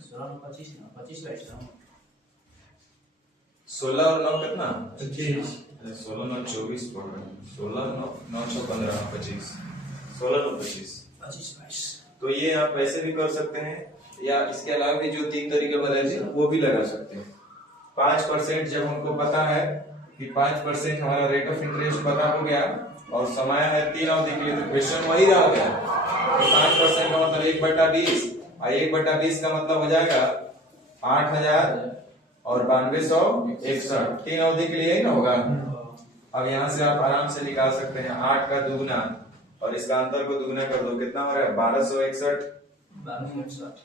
16 में 25 ना, 25 का एक्स्ट्रा 16 और 9 कितना 25, 16 9 24 पड़ रहा है। 16 9 9 6 15 25, 16 9 25 25। तो ये आप ऐसे भी कर सकते हैं, या इसके अलावा भी जो 3 तरीके बताए थे वो भी लगा सकते हैं। 5% जब हमको पता है कि 5% हमारा रेट ऑफ इंटरेस्ट पता हो गया और समय है 3 अवधि के लिए, तो क्वेश्चन वही रह गया। 5% का मतलब 1/20 और 1/20 का मतलब हो जाएगा 8,000 और 9261, 3 अवधि के लिए ही ना होगा। अब यहाँ से आप आराम से निकाल सकते हैं 8 का दुगुना और इसका अंतर को दुगुना कर दो, कितना हो रहा है 1261।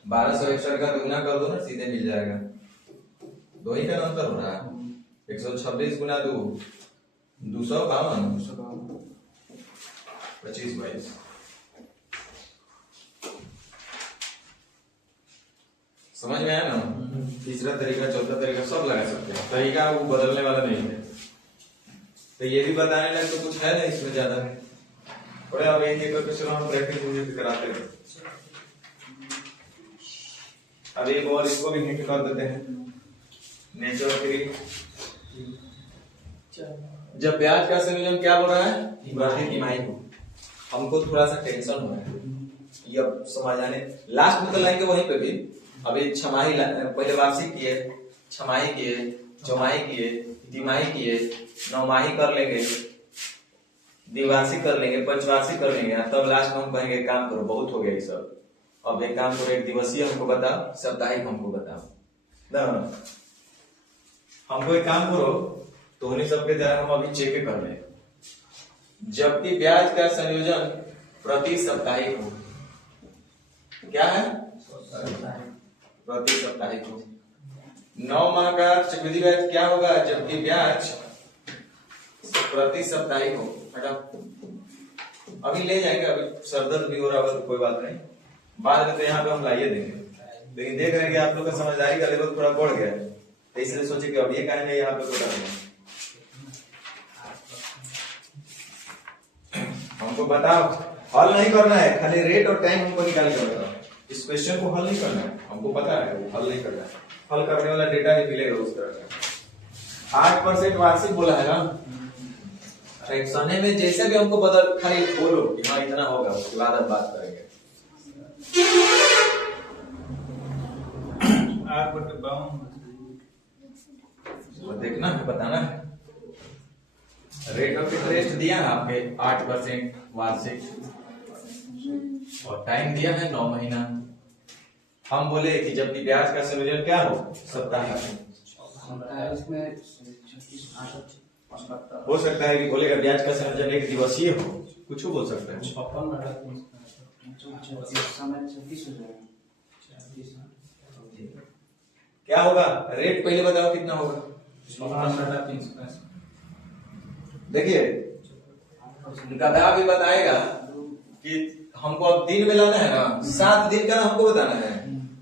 1261 का दुगुना कर दो ना, सीधे मिल जाएगा। 2 ही का अंतर हो रहा है। 126 गुना 2 252, 25 22। समझ में आया ना। तीसरा तरीका, चौथा तरीका सब लगा सकते हैं, तरीका वो बदलने वाला नहीं है। तो ये भी बताने लगे तो कुछ है नहीं इसमें ज्यादा। थोड़े अब एक एक करके चलो हम प्रैक्टिस मुझे कराते हैं। अब एक और इसको भी हिंट कर देते हैं। नेचर 3 जब ब्याज का संयोजन क्या बोल रहा है, प्रति तिमाही को। हमको थोड़ा सा टेंशन हो रहा है ये अब समझ आने। लास्ट में तो लाएंगे वहीं पे भी। अभी छमाही पहले वार्षिक किए, छमाही किए, चौमाही किए, तिमाही किए, नौमाही कर लेंगे, द्विवार्षिक कर लेंगे, पंचवार्षिक कर लेंगे, तब लास्ट में हम कहेंगे काम करो बहुत हो गया ये सब। अब एक काम करो, एक दिवसीय हमको बताओ, साप्ताहिक हमको बताओ ना। हमको एक काम करो, तो उन्हीं सबके जरा हम अभी चेक कर लें। जबकि ब्याज का संयोजन प्रति साप्ताहिक हो, क्या है प्रति साप्ताहिक हो। 9 माह का चक्रवृद्धि ब्याज क्या होगा, जबकि ब्याज प्रति साप्ताहिक हो। अभी ले जाएंगे, अभी सरदर्द भी हो रहा होगा तो कोई बात नहीं। बाद में तो यहाँ पे हम लाइए देंगे, लेकिन देख रहे हैं कि आप लोग का समझदारी का लेवल थोड़ा बढ़ गया है, तो इसलिए सोचे कि अब ये काहे नहीं यहाँ पे कोटा देंगे। हमको बताओ, हल नहीं करना है, खाली रेट और टाइम हमको निकाल के बताओ। इस क्वेश्चन को हल नहीं करना है, हमको पता है वो हल नहीं करना है, हल करने वाला डेटा ही मिलेगा उस तरह का। 8% वार्षिक बोला है ना, फ्रैक्शन में जैसे भी हमको बदल, खाली बोलो कि हाँ इतना होगा, उसके बाद हम बात करेंगे। 8/52 देखना है, बताना है। रेट ऑफ इंटरेस्ट दिया है आपके 8% वार्षिक, और टाइम दिया है 9 महीना। हम बोले कि जबकि ब्याज का संयोजन क्या हो, साप्ताहिक हो सकता है कि बोलेगा ब्याज का संयोजन एक दिवसीय हो, कुछ बोल सकता है। क्या होगा रेट, पहले बताओ कितना होगा। देखिए गधा भी बताएगा कि हमको अब दिन में लाना है ना, 7 दिन का हमको बताना है,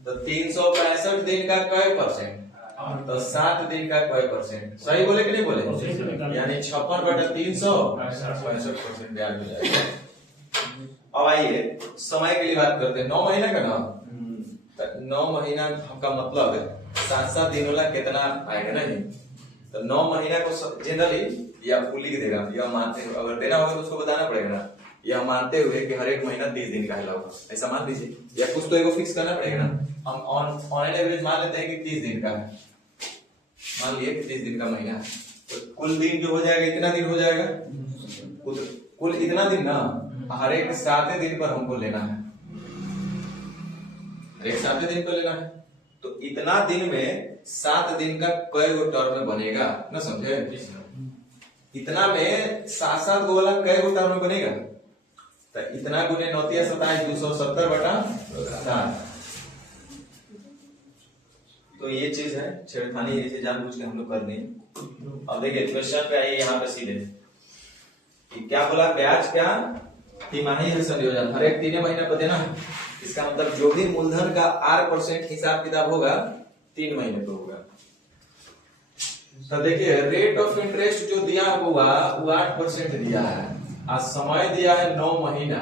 तो 365 दिन का कै परसेंट, तो 7 दिन का कै परसेंट, सही बोले कि नहीं बोले, यानी 56/300 65% ब्याज हो जाएगा। अब आइए समय के लिए बात करते हैं, 9 महीना का ना, तो 9 महीना का मतलब है 7-7 दिन वाला कितना आएगा नहीं, तो 9 महीना को जनरली या आपको लिख देगा, या मानते हुए, अगर देना होगा तो उसको बताना पड़ेगा ना, या मानते हुए कि हर एक महीना 30 दिन का है होगा, ऐसा मान लीजिए, या कुछ तो एगो फिक्स करना पड़ेगा ना। हम ऑन एन एवरेज मान लेते हैं कि 30 दिन का है, मान लिए कि 30 दिन का महीना है, तो कुल दिन जो हो जाएगा इतना दिन हो जाएगा, कुल इतना दिन ना, हर एक 7 दिन पर हमको लेना है, हर एक 7 दिन पर लेना है, तो इतना दिन में 7 दिन का कई गो टर्म बनेगा ना, समझे। इतना में 7-7 गो वाला कई गो टर्म बनेगा, तो इतना गुने 9 × 27 270/7। तो ये चीज है छेड़खानी, ये चीज जानबूझ के हम लोग कर दें। अब देखिए क्वेश्चन पे आइए, यहाँ पे सीधे कि क्या बोला, ब्याज क्या तिमाही है संयोजन, हर एक 3 महीने पर देना है। इसका मतलब जो भी मूलधन का 8% हिसाब किताब होगा 3 महीने पर होगा। तो देखिए रेट ऑफ इंटरेस्ट जो दिया हुआ वो 8% दिया है, और समय दिया है 9 महीना,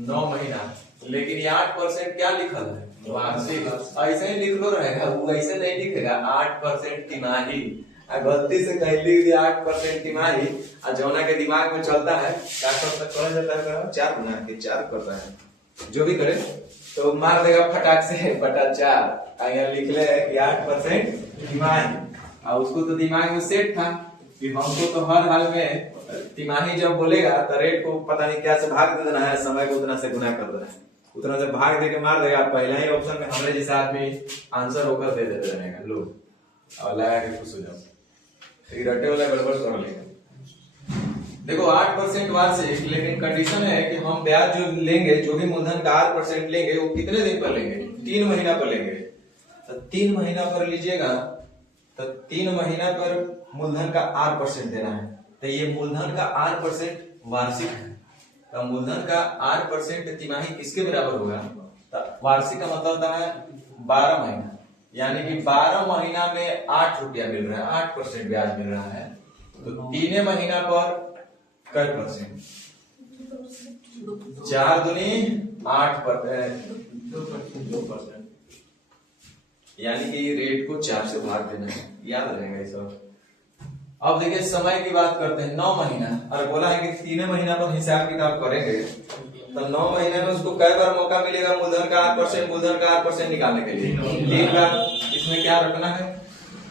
9 महीना, लेकिन ये 8% क्या लिखल है, वार्षिक, ऐसे ही लिख लो रहेगा, वो ऐसे नहीं लिखेगा 8% तिमाही, गलती से कहीं लिख दिया 8% तिमाही, और जौना के दिमाग में चलता है क्या कहा जाता है, 4 गुना के 4 करता है, जो भी करे तो मार देगा फटाक से बटा 4, यहाँ लिख ले कि 8% तिमाही, और उसको तो दिमाग में सेट था कि हमको तो हर हाल में तिमाही जब बोलेगा तो रेट को पता नहीं क्या से भाग दे देना है, समय को उतना से गुना कर देना है, उतना से भाग दे के मार देगा, पहला ही ऑप्शन में हमरे जैसे आदमी आंसर होकर दे देते रहेगा, लो और लगा के खुश हो जाओ, फिर रटे वाला गड़बड़ कर लेगा। देखो 8% वार्षिक, लेकिन कंडीशन है कि हम ब्याज जो लेंगे, जो भी मूलधन का 8% लेंगे, वो कितने दिन पर लेंगे, 3 महीना पर लेंगे, तो 3 महीना पर लीजिएगा, तो 3 महीना पर मूलधन का 8% देना है, तो ये मूलधन का 8% वार्षिक है, तो मूलधन का 8% तिमाही किसके बराबर होगा, तो वार्षिक का मतलब होता है 12 महीना, यानी कि 12 महीना में 8 रुपया मिल रहा है, 8% ब्याज मिल रहा है, तो 3 महीना पर कै परसेंट, 4 दूनी 8%, 2%, यानी कि रेट को 4 से भाग देना है, याद रहेगा ये सब। अब देखिए समय की बात करते हैं, 9 महीना, और बोला है कि 3 महीना पर हिसाब किताब करेंगे, तो 9 महीने में उसको कई बार मौका मिलेगा मूलधन का 8% निकालने के लिए, 3 बार। इसमें क्या रखना है,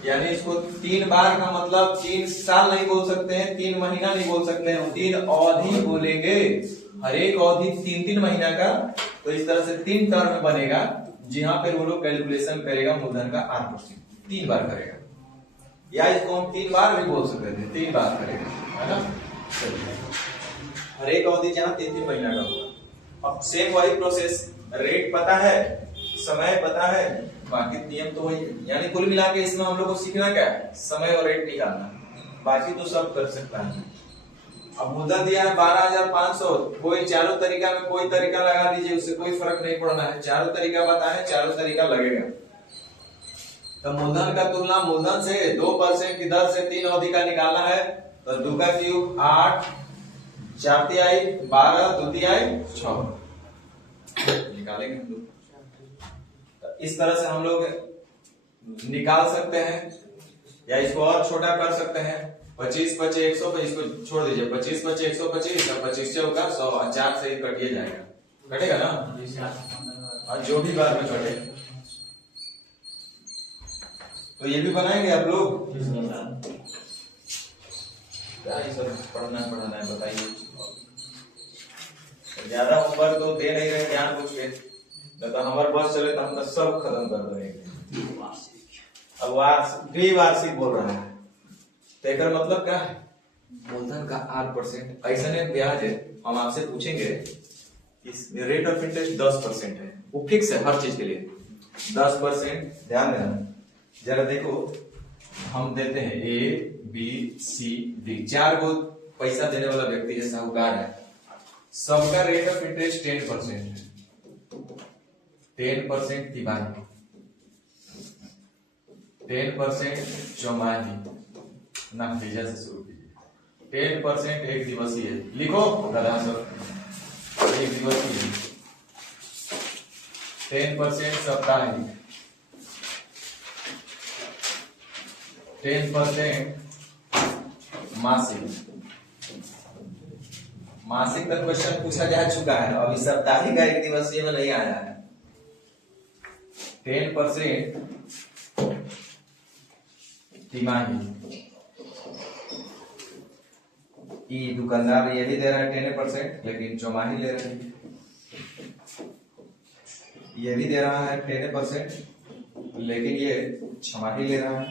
यानी इसको 3 बार का मतलब 3 साल नहीं बोल सकते हैं, 3 महीना नहीं बोल सकते हैं, 3 अवधि बोलेंगे, हर एक अवधि 3-3 महीना का, तो इस तरह से 3 टर्म बनेगा, जहां पे वो लोग कैलकुलेशन करेगा मूलधन का 8%, 3 बार करेगा, या इसको हम 3 बार भी बोल सकते थे, 3 बार करेगा, है ना। हर एक अवधि जहां 3-3 महीना का होगा। अब सेम वही प्रोसेस, रेट पता है, समय पता है, बाकी नियम तो वही है, यानी कुल मिला के इसमें हम लोग को सीखना क्या है, समय और रेट निकालना, बाकी तो सब कर सकता है। अब मूलधन दिया है 12,500, कोई चारों तरीका में कोई तरीका लगा दीजिए, उससे कोई फर्क नहीं पड़ना है, चारों तरीका बताए, चारों तरीका लगेगा। तो मूलधन का तुलना मूलधन से 2% की दर से 3 अवधि का निकालना है। तो 2 का क्यूब 8, 4 तिहाई 12, 2 तिहाई 6 निकालेंगे हम लोग। तो इस तरह से हम लोग निकाल सकते हैं, या इसको और छोटा कर सकते हैं। 25 25 100 पे इसको छोड़ दीजिए, 25 25 125 और 25 चौका 100 और 4 से ही कटिए जाएगा, कटेगा ना, और जो भी बार में कटे। तो ये भी बनाएंगे आप लोग। क्या ये सब पढ़ना है बताइए। ज्यादा होमवर्क तो दे नहीं रहे ज्ञान पूछ के, नहीं तो हमारे बस चले तो हम तो सब खत्म कर देंगे। अब वार्षिक बोल रहा है, तो एक मतलब क्या है, मूलधन का 8%। ऐसा नहीं ब्याज है, हम आपसे पूछेंगे इस रेट ऑफ इंटरेस्ट 10% है, वो फिक्स है हर चीज के लिए 10%। ध्यान देना जरा, देखो हम देते हैं ABCD 4 को पैसा देने वाला व्यक्ति है, साहूकार है, सबका रेट ऑफ इंटरेस्ट 10% है। 10% तिमाही, 10% चौमाही, ना बीजा से शुरू कीजिए। 10% एक दिवसीय, लिखो गधा सब, एक दिवसीय। 10% साप्ताहिक, 10% मासिक। मासिक तक क्वेश्चन पूछा जा चुका है, अभी साप्ताहिक का एक दिवसीय में नहीं आया है। 10% तिमाही, ये दुकानदार ये भी दे रहा है 10%, लेकिन चौमाही ले रहे हैं। ये भी दे रहा है 10%, लेकिन ये छमाही ले रहा है।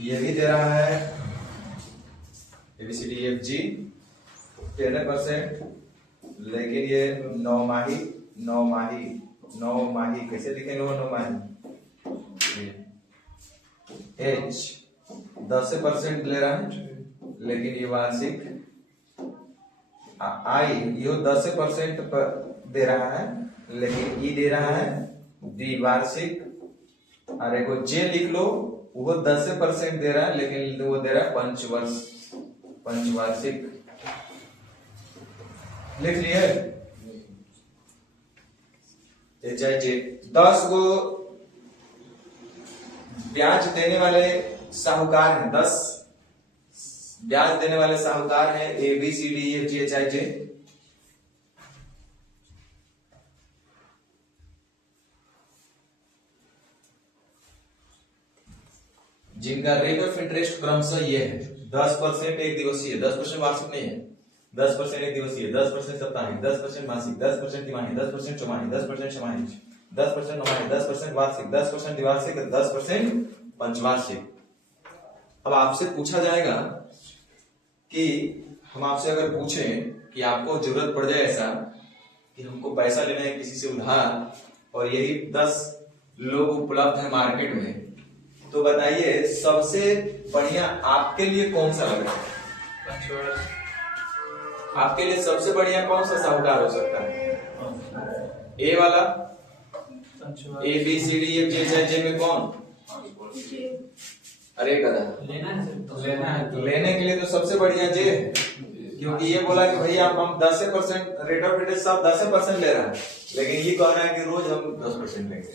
ये भी दे रहा है ABCDEFG 10%, लेकिन ये 9 माही कैसे लिखेंगे वो 9 माही। H 10% ले रहा है, लेकिन ये वार्षिक। I ये 10% दे रहा है, लेकिन E दे रहा है द्विवार्षिक। और एक J लिख लो, वो 10% दे रहा है, लेकिन वो दे रहा है पंचवार्षिक। लिख लिए HIJ। 10 को ब्याज देने वाले साहूकार हैं, 10 ब्याज देने वाले साहूकार हैं ABCDEFG HIJ। जिनका रेट ऑफ इंटरेस्ट क्रमशः ये है 10% एक दिवसीय, 10% वार्षिक नहीं है, 10% एक दिवसीय, 10% साप्ताहिक, 10% मासिक, 10% तिमाही, 10% चौमाही, 10% छमाही, 10% नौमाही, 10% वार्षिक, 10% द्विवार्षिक, 10% पंचवार्षिक। अब आपसे पूछा जाएगा कि हम आपसे अगर पूछें कि आपको जरूरत पड़ जाए ऐसा कि हमको पैसा लेना है किसी से उधार, और यही 10 लोग उपलब्ध है मार्केट में, तो बताइए सबसे बढ़िया आपके लिए कौन सा लग रहा है? आपके लिए सबसे बढ़िया कौन सा साहूकार हो सकता है? ए वाला, ABCDEFG में कौन? अरे गधा, लेने के लिए तो सबसे बढ़िया जे है, क्योंकि ये बोला कि भैया हम 10% रेट ऑफ इंटरेस्ट सब 10% ले रहा है, लेकिन ये कह रहा है कि रोज हम 10% लेंगे,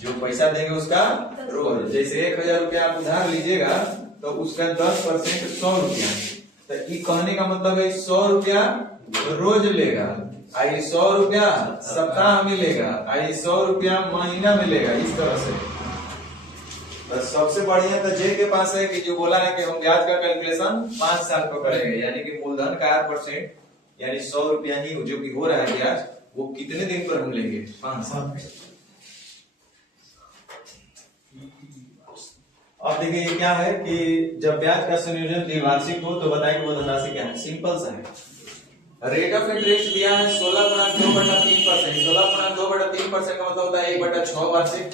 जो पैसा देंगे उसका रोज। जैसे 1,000 रुपया आप उधार लीजिएगा तो उसका 10% 100 रुपया, तो ये कहने का मतलब है 100 रुपया रोज लेगा, आई 100 रुपया सप्ताह में लेगा, आई 100 रुपया महीना में लेगा, इस तरह से। तो सबसे बढ़िया तो जे के पास है कि जो बोला है कि हम ब्याज का कैलकुलेशन 5 साल पर करेंगे, यानी कि मूलधन का 8% यानी 100 रुपया ही जो कि हो रहा है ब्याज, वो कितने दिन पर हम लेंगे? 5 साल। अब देखिए ये क्या है कि जब ब्याज का संयोजन द्विवार्षिक हो तो बताएं कि वो धनराशि क्या है। सिंपल सा है, रेट ऑफ इंटरेस्ट दिया है 16.2/3%। 16.2/3% का मतलब होता है 1/6 वार्षिक।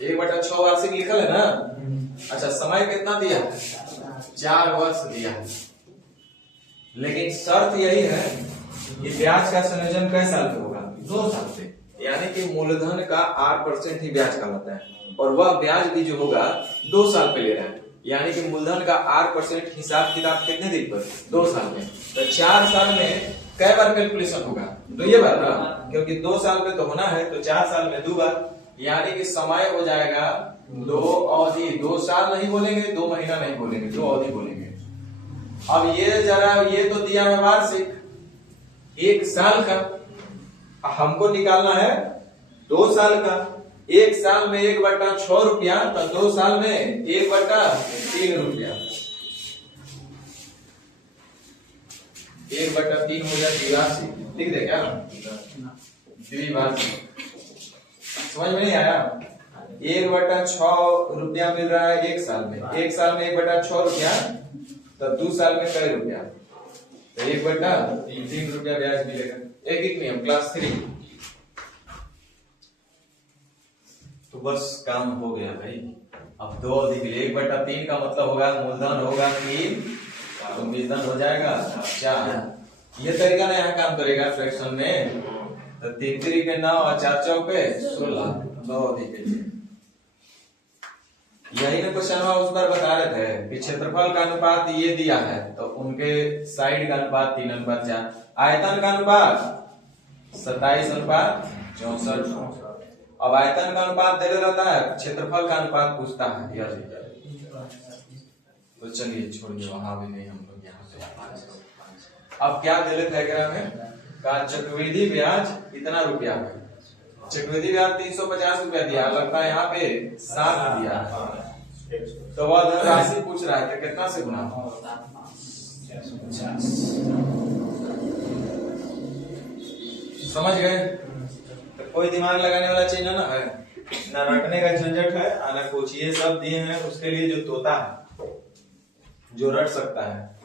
1/6 वार्षिक लिखल है ना। अच्छा, समय कितना दिया है? 4 वर्ष दिया है, लेकिन शर्त यही है कि ब्याज का संयोजन कै साल पे होगा? 2 साल पे। यानी कि मूलधन का 8% ही ब्याज कहलाता है, और वह ब्याज भी जो होगा 2 साल पे ले रहा है। यानी कि मूलधन का 8% हिसाब किताब कितने दिन पर? 2 साल में। तो 4 साल में कई बार कैलकुलेशन होगा? 2 बार ना, क्योंकि 2 साल में तो होना है, तो 4 साल में 2 बार। यानी कि समय हो जाएगा 2 अवधि। 2 साल नहीं बोलेंगे, 2 महीना नहीं बोलेंगे, 2 अवधि बोलेंगे। अब ये जरा, ये तो दिया है वार्षिक 1 साल का, हमको निकालना है 2 साल का। 1 साल में 1/6 रुपया, तो 2 साल में 1/3 रुपया। 1/3 हो जाए द्विवार्षिक, लिख दे क्या? द्विवार्षिक। समझ में नहीं आया? 1/6 रुपया मिल रहा है 1 साल में। 1 साल में 1/6 रुपया, तो 2 साल में कई रुपया? तो 1/3 रुपया ब्याज मिलेगा। एक नियम क्लास 3। तो बस काम हो गया भाई। अब 2 अवधि के लिए 1/3 का मतलब होगा मूलधन होगा 3, तो मूलधन हो जाएगा 4। ये तरीका ना यहाँ काम करेगा फ्रैक्शन में। तो 3 3 के 9 और 4 चौक पे 16, 2 अवधि के लिए। यही ना क्वेश्चन उस बार बता रहे थे कि क्षेत्रफल का अनुपात ये दिया है, तो उनके साइड का अनुपात 3:4, आयतन का अनुपात 27:64। अब आयतन का अनुपात दे रहता है, क्षेत्रफल का अनुपात पूछता है यार। तो चलिए छोड़िए, वहां भी नहीं, हम लोग यहाँ पे। अब क्या दे रहे थे में का चक्रवृद्धि ब्याज इतना रुपया है। चक्रवृद्धि ब्याज 350 रुपया दिया, लगता है यहाँ पे 7 दिया। तो वह धनराशि पूछ रहा है, कितना से गुना? समझ गए? तो कोई दिमाग लगाने वाला चीज ना है, ना रटने का झंझट है, ना कुछ। ये सब दिए हैं उसके लिए जो तोता है, जो रट सकता है।